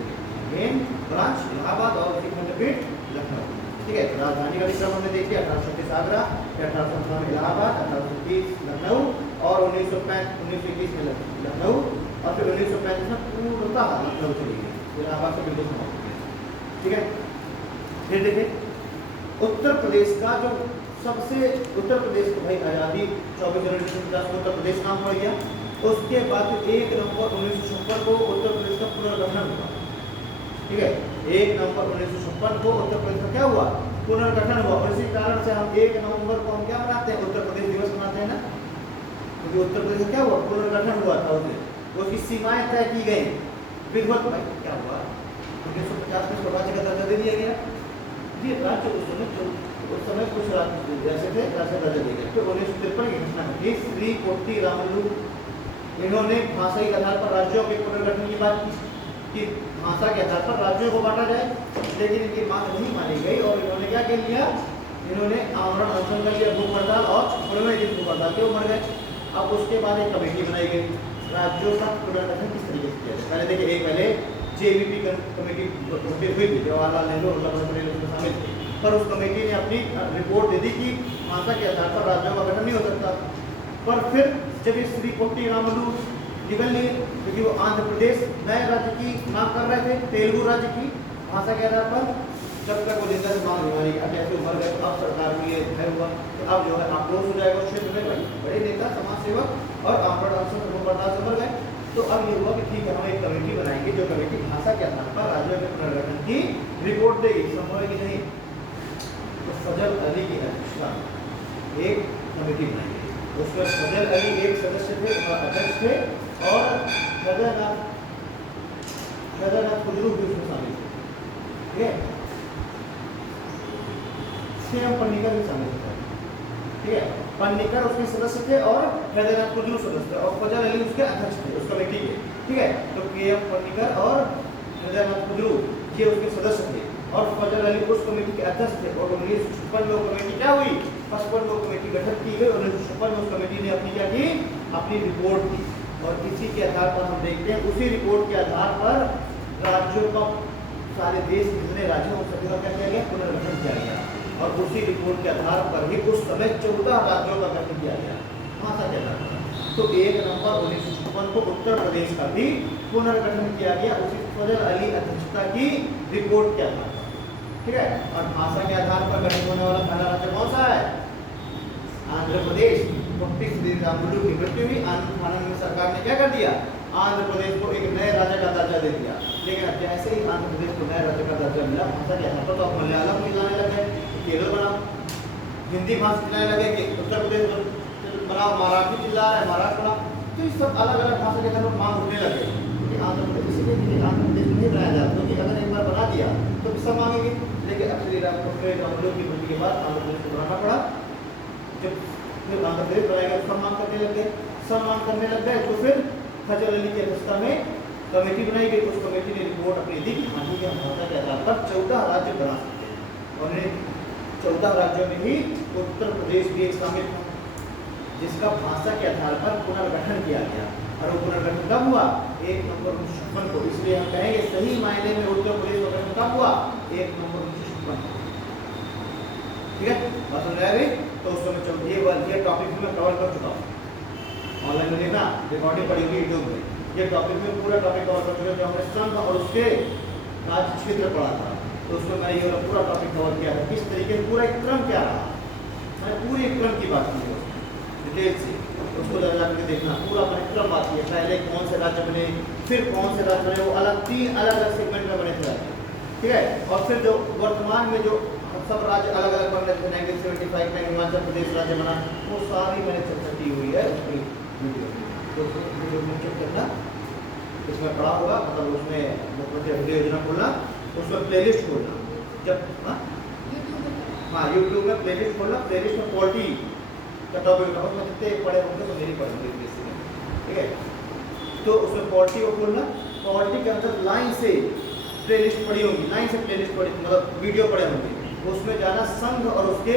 मेन ब्रांच इलाहाबाद और उसकी खंडपीठ लखनऊ, ठीक है। तो राजधानी का भी क्रम हमने देख लिया। 1836 आगरा, 1858 में इलाहाबाद, 1830 लखनऊ और 1921 में लखनऊ। और फिर 1935 में पूर्णतः लखनऊ चली गई, इलाहाबाद से बिल्कुल समाप्त हो गया, ठीक है। फिर देखिए उत्तर प्रदेश का जो सबसे उत्तर प्रदेश को भाई आज़ादी 24 जनवरी 1950 को उत्तर प्रदेश नाम पड़ गया। उसके बाद 1 नवंबर 1956 को उत्तर प्रदेश का पुनर्गठन हुआ, ठीक है। 1 नवंबर 1956 को उत्तर प्रदेश का क्या हुआ? पुनर्गठन हुआ। और इसी कारण से हम 1 नवंबर को हम क्या मनाते हैं? उत्तर प्रदेश दिवस मनाते हैं ना, क्योंकि उत्तर प्रदेश का क्या हुआ? पुनर्गठन हुआ था। उसकी सीमाएं तय की गई। विधिवत भाई क्या हुआ? 1950 में राज्य का दर्जा दे दिया गया। ये राज्य उस समय कुछ राज्य जैसे थे राज्य दर्जा दिया गया। फिर 1953 की घटना है, श्री पोट्टी रामुलु इन्होंने भाषा के आधार पर राज्यों के पुनर्गठन की बात की कि भाषा के आधार पर राज्यों को बांटा जाए। लेकिन इनकी मांग नहीं मानी गई और इन्होंने क्या कह लिया? इन्होंने आमरण अनशन कर लिया, भूख हड़ताल, और 56वें दिन भूख हड़ताल के वो मर गए। अब उसके बाद एक कमेटी बनाई गई, राज्यों का पुनर्गठन किस तरीके से किया जाए। पहले देखिए, एक पहले जेवीपी कमेटी हुई थी, जवाहरलाल नेहरू और वल्लभ भाई पटेल उसमें शामिल थे, पर उस कमेटी ने अपनी रिपोर्ट दे दी कि भाषा के आधार पर राज्यों का गठन नहीं हो सकता। पर फिर जब ये श्री पोट्टी रामुलु निकल लिए, क्योंकि वो आंध्र प्रदेश नए राज्य की मांग कर रहे थे, तेलुगु राज्य की भाषा के आधार पर, जब तक वो जिंदा मांग नहीं मानी। अब ऐसे उमर गए तो अब सरकार के लिए भय हुआ कि अब जो है आक्रोश हो जाएगा उस क्षेत्र में, भाई बड़े नेता समाज सेवक और आमरण अनशन भूख हड़ताल से मर गए। तो अब ये हुआ कि ठीक है, हम एक कमेटी बनाएंगे, जो कमेटी भाषा के आधार पर राज्यों के पुनर्गठन की रिपोर्ट देगी। संभव है कि नहीं? तो फजल अली की अध्यक्षता में एक कमेटी बनाई गई, उसमें फजल अली एक सदस्य थे, अध्यक्ष थे, और हैदरनाथ खुजरू भी उसमें शामिल थे। ठीक है, सीएम पन्नीकर भी शामिल थे। ठीक है, पन्नीकर उसके सदस्य थे और हैदरनाथ खुजरू सदस्य थे, और फजल अली उसके अध्यक्ष थे उस कमेटी के। ठीक है, तो केएम पन्नीकर और हैदरनाथ खुजरू ये उसके सदस्य थे, और फजल अली उस कमेटी के अध्यक्ष थे। और 1956 में वो कमेटी क्या हुई, 55 में वो कमेटी गठित की गई, और 1956 में उस कमेटी ने अपनी क्या की, अपनी रिपोर्ट दी। और इसी के आधार पर हम देखते हैं, उसी रिपोर्ट के आधार पर राज्यों का, सारे देश जितने राज्य हैं उन सभी का क्या किया गया, पुनर्गठन किया गया। और उसी रिपोर्ट के आधार पर ही उस समय 14 राज्यों का गठन किया गया भाषा के आधार पर। तो 1 नवंबर 1956 को उत्तर प्रदेश का भी पुनर्गठन किया गया, उसी फजल अली अध्यक्षता की रिपोर्ट के आधार पर। ठीक है, और भाषा के आधार पर गठित होने वाला पहला राज्य कौन सा है? आंध्र प्रदेश। पोट्टी श्री रामुलु की मृत्यु हुई, आनंद में सरकार ने क्या कर दिया, आंध्र प्रदेश को एक नए राज्य का दर्जा दे दिया। लेकिन अब जैसे ही आंध्र प्रदेश को नए राज्य का दर्जा मिला, भाषा के आधार पर तो अब मलयालम मिलाने लगे, केरल बना, हिंदी भाषा चलाने लगे कि उत्तर प्रदेश बना, मराठी चिल्ला रहा है, महाराष्ट्र बना। तो ये सब अलग अलग भाषा के आधार पर मांग उठने लगे, क्योंकि आंध्र प्रदेश इसलिए आंध्र प्रदेश नहीं बनाया जाता, क्योंकि अगर एक बार बना दिया तो सब मांगेंगे। लेकिन अब श्री रामुलु की मृत्यु के बाद आंध्र प्रदेश को बनाना पड़ा। जब फिर आंध्र प्रदेश बनाएगा तो सब मांग करने लग गए, सब मांग करने लग गए, तो फिर फजल अली की अध्यक्षता में कमेटी बनाई गई। उस कमेटी ने रिपोर्ट अपनी दी कि हाँ जी, हम भाषा के आधार पर 14 राज्य बना सकते हैं, और इन 14 राज्यों में ही उत्तर प्रदेश भी एक शामिल था, जिसका भाषा के आधार पर पुनर्गठन किया गया। और वो पुनर्गठन कब हुआ? 1 नवंबर 1956 को। इसलिए हम कहेंगे सही मायने में उत्तर प्रदेश का गठन कब हुआ? 1 नवंबर 1956 को। ठीक है, बात समझ आ गई? तो उस समय ये टॉपिक मैं कवर कर चुका हूँ, ऑनलाइन में देखना, रिकॉर्डिंग पड़ी हुई यूट्यूब में। ये टॉपिक में पूरा टॉपिक कवर कर चुके हैं, जो हमने संघ और उसके राज्य क्षेत्र पढ़ा था, तो उसमें मैंने ये पूरा टॉपिक कवर किया था, किस तरीके से पूरा एक क्रम क्या रहा, मैंने पूरी एक क्रम की बात की है डिटेल से, उसको लगा करके देखना, पूरा अपने क्रम बात की है। पहले कौन से राज्य बने, फिर कौन से राज्य बने, वो अलग 3 अलग अलग सेगमेंट में बने थे राज्य। ठीक है, और फिर जो वर्तमान में जो सब राज्य अलग अलग बन रहे थे, 1975 में हिमाचल प्रदेश राज्य बना, वो सारी मैंने चर्चा की हुई है उसकी वीडियो। तो वीडियो में चेक करना, इसमें पढ़ा होगा, मतलब उसमें मुख्यमंत्री अभिनय योजना खोलना, उसमें प्लेलिस्ट खोलना, जब हाँ यूट्यूब में प्लेलिस्ट खोलना, प्लेलिस्ट में पॉलिटी का टॉपिक होगा, उसमें जितने पढ़े होंगे तो मेरी पढ़ेंगे बेसिक में। ठीक है, तो उसमें पॉलिटी को खोलना, पॉलिटी के अंदर लाइन से प्लेलिस्ट पढ़ी होगी, लाइन से प्लेलिस्ट पढ़ी, मतलब वीडियो पढ़े होंगे, उसमें जाना संघ और उसके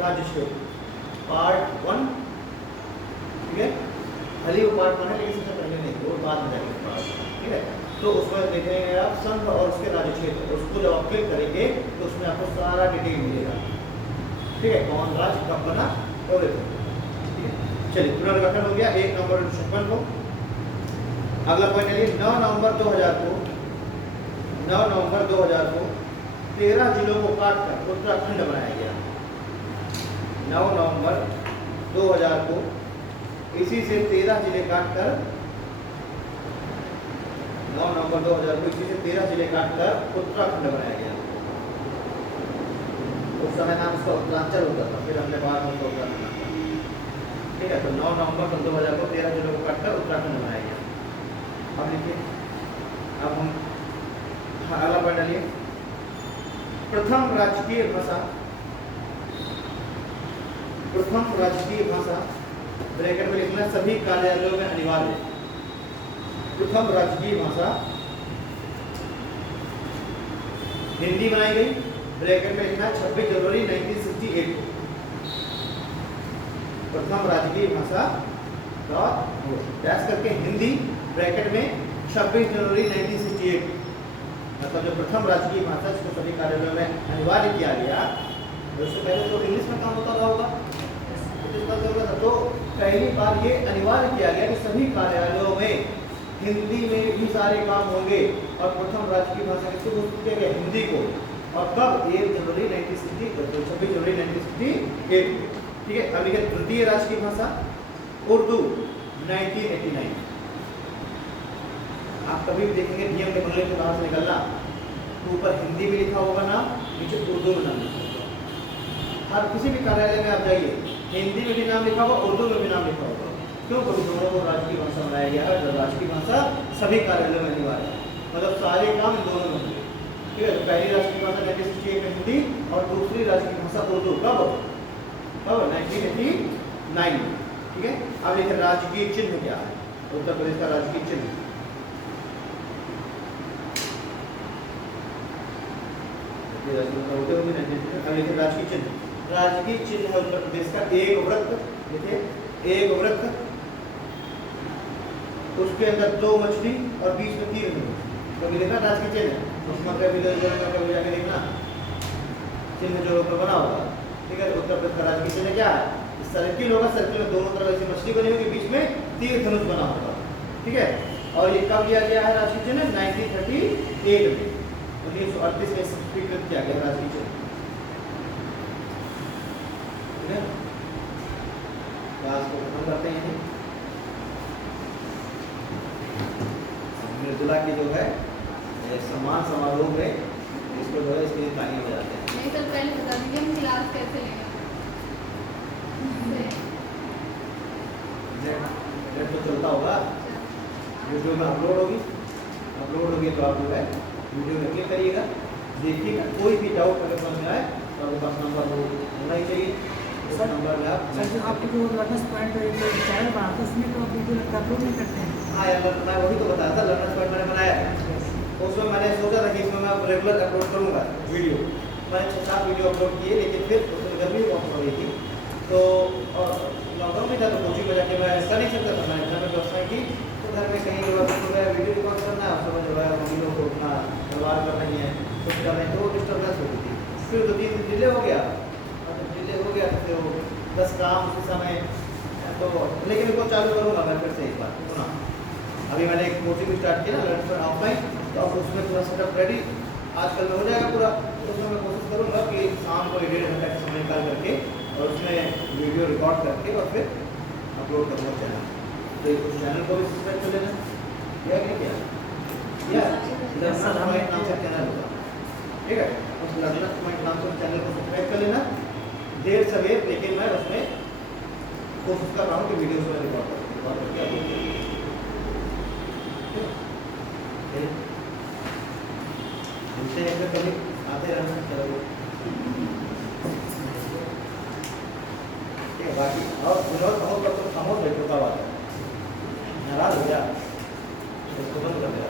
राज्य क्षेत्र पार्ट 1। ठीक है, भले वो पार्ट 1 है, लेकिन सबसे पहले नहीं, वो बाद में जाएंगे पार्ट। ठीक है, तो उसमें देखेंगे आप संघ और उसके राज्य क्षेत्र, उसको जब आप क्लिक करेंगे तो उसमें आपको सारा डिटेल मिलेगा। ठीक है, कौन राज्य कब बना और ठीक है, चलिए पुनर्गठन हो गया 1 नवंबर 1956 को। अगला पॉइंट है 9 नवंबर 2000 को, 9 नवंबर 2000 को 13 जिलों को काटकर उत्तराखंड बनाया गया। 9 नवंबर 2000 को इसी से 13 जिले काटकर, 9 नवंबर 2000 को इसी से 13 जिले काटकर उत्तराखंड बनाया गया। उस समय नाम उसका उत्तरांचल होता था, फिर हमने बाद में उसका उत्तराखंड नाम दिया। ठीक है, तो 9 नवंबर 2000 को 13 जिलों को काटकर उत्तराखंड बनाया गया। अब लिखिए, अब हम अगला पॉइंट डालिए, प्रथम राजकीय भाषा, प्रथम राजकीय भाषा ब्रैकेट में लिखना सभी कार्यालयों में अनिवार्य। प्रथम राजकीय भाषा हिंदी बनाई गई, ब्रैकेट में लिखना 26 जनवरी 1968 को प्रथम राजकीय भाषा डैश करके हिंदी ब्रैकेट में 26 जनवरी 1968 मतलब जो प्रथम राजकीय भाषा जिसको सभी कार्यालयों में अनिवार्य किया गया, उससे पहले तो इंग्लिश में काम होता रहा होगा, तो पहली बार ये अनिवार्य किया गया कि सभी कार्यालयों में हिंदी में भी सारे काम होंगे और प्रथम राजकीय भाषा किसको घोषित किया गया, हिंदी को। और कब 1 जनवरी 1960 26 जनवरी 1968 ठीक है। अब लिखे द्वितीय राजकीय भाषा उर्दू 1989। आप कभी भी देखेंगे नियम के बंगले के बाहर से निकलना तो ऊपर हिंदी में लिखा होगा ना, नीचे उर्दू में नाम लिखा होगा। हर किसी भी कार्यालय में आप जाइए हिंदी में भी नाम लिखा होगा, उर्दू में भी नाम लिखा होगा। क्यों? क्योंकि दोनों को राजकीय भाषा बनाया गया है। राजकीय भाषा सभी कार्यालयों में अनिवार्य है, मतलब सारे काम इन दोनों में होंगे ठीक है। तो पहली राजकीय भाषा 1968 में हिंदी और दूसरी राजकीय भाषा उर्दू कब 1989 में ठीक है। अब लिखे राजकीय चिन्ह क्या है, उत्तर प्रदेश का राजकीय चिन्ह राजकीय चिन्ह। राजकीय चिन्ह है उत्तर प्रदेश का एक वृत्त, देखिए एक वृत्त, उसके अंदर 2 मछली और बीच में 3 धनुष, तो लिखना राजकीय चिन्ह। उसमें कभी जाके देखना चिन्ह जो ऊपर बना होगा ठीक है। तो उत्तर प्रदेश का राजकीय चिन्ह क्या है, सर्किल होगा, सर्किल में दोनों तरफ ऐसी मछली बनी होगी, बीच में 3 धनुष बना होगा ठीक है। और ये कब लिया गया है राजकीय चिन्ह, 1938 में, 1938 में स्वीकृत किया गया राजकीय चिन्ह ठीक है। क्लास को खत्म करते हैं। मृदुला की जो है सम्मान समारोह में इसको जो है इसके लिए तालियां बजाते हैं। नहीं सर, पहले बता दीजिए हम क्लास कैसे लेंगे। नेट तो चलता होगा, वीडियो में अपलोड होगी तो आप जो है वीडियो में क्लिक करिएगा, देखिएगा। कोई भी डाउट अगर समझ में आए तो आपके पास नंबर होना ही चाहिए, इस नंबर में आप सर जो आपके जो लर्नर्स पॉइंट चैनल बनाते हैं उसमें तो आप वीडियो अपलोड नहीं करते हैं। हाँ यार, मैं वही तो बताया था, लर्नर्स पॉइंट मैंने बनाया है, उसमें मैंने सोचा था कि इसमें मैं रेगुलर अपलोड करूँगा वीडियो। मैंने 6-7 वीडियो अपलोड किए, लेकिन फिर उसमें गर्मी बहुत हो रही थी तो लॉकडाउन में था तो कोचिंग में जाके मैं कर नहीं सकता था। मैंने घर में व्यवस्था की तो घर में कहीं वीडियो रिकॉर्ड करना है, उसमें जो है मम्मी लोग को उठना व्यवहार करना ही है, कुछ कर रहे हैं, तो वो डिस्टर्बेंस हो गई थी। फिर 2-3 दिन डिले हो गया, तो फिर वो 10 काम उसी समय तो, लेकिन इसको चालू करूँगा मैं फिर से एक बार सुना। अभी मैंने एक कोचिंग स्टार्ट किया ना लर्नर्स ऑफलाइन, तो अब उसमें पूरा सेटअप रेडी आजकल में हो जाएगा पूरा। तो उसमें मैं कोशिश करूँगा कि शाम को 1.5 घंटा का समय निकाल करके और उसमें वीडियो रिकॉर्ड करके और फिर अपलोड करूँगा चैनल। तो उस चैनल को भी सब्सक्राइब कर लेना, क्या क्या लर्नर्स पॉइंट नाम से चैनल होगा ठीक है। उस लर्नर्स पॉइंट नाम से चैनल को सब्सक्राइब कर लेना, देर सवेर, लेकिन मैं उसमें कोशिश कर रहा हूँ कि वीडियो में रिकॉर्ड करके अपलोड करूँ। हमसे एक कभी आते रहना चलो ठीक है। बाकी और विनोद बहुत खामोश बैठो का बात है, नाराज हो गया इसको बंद कर दिया।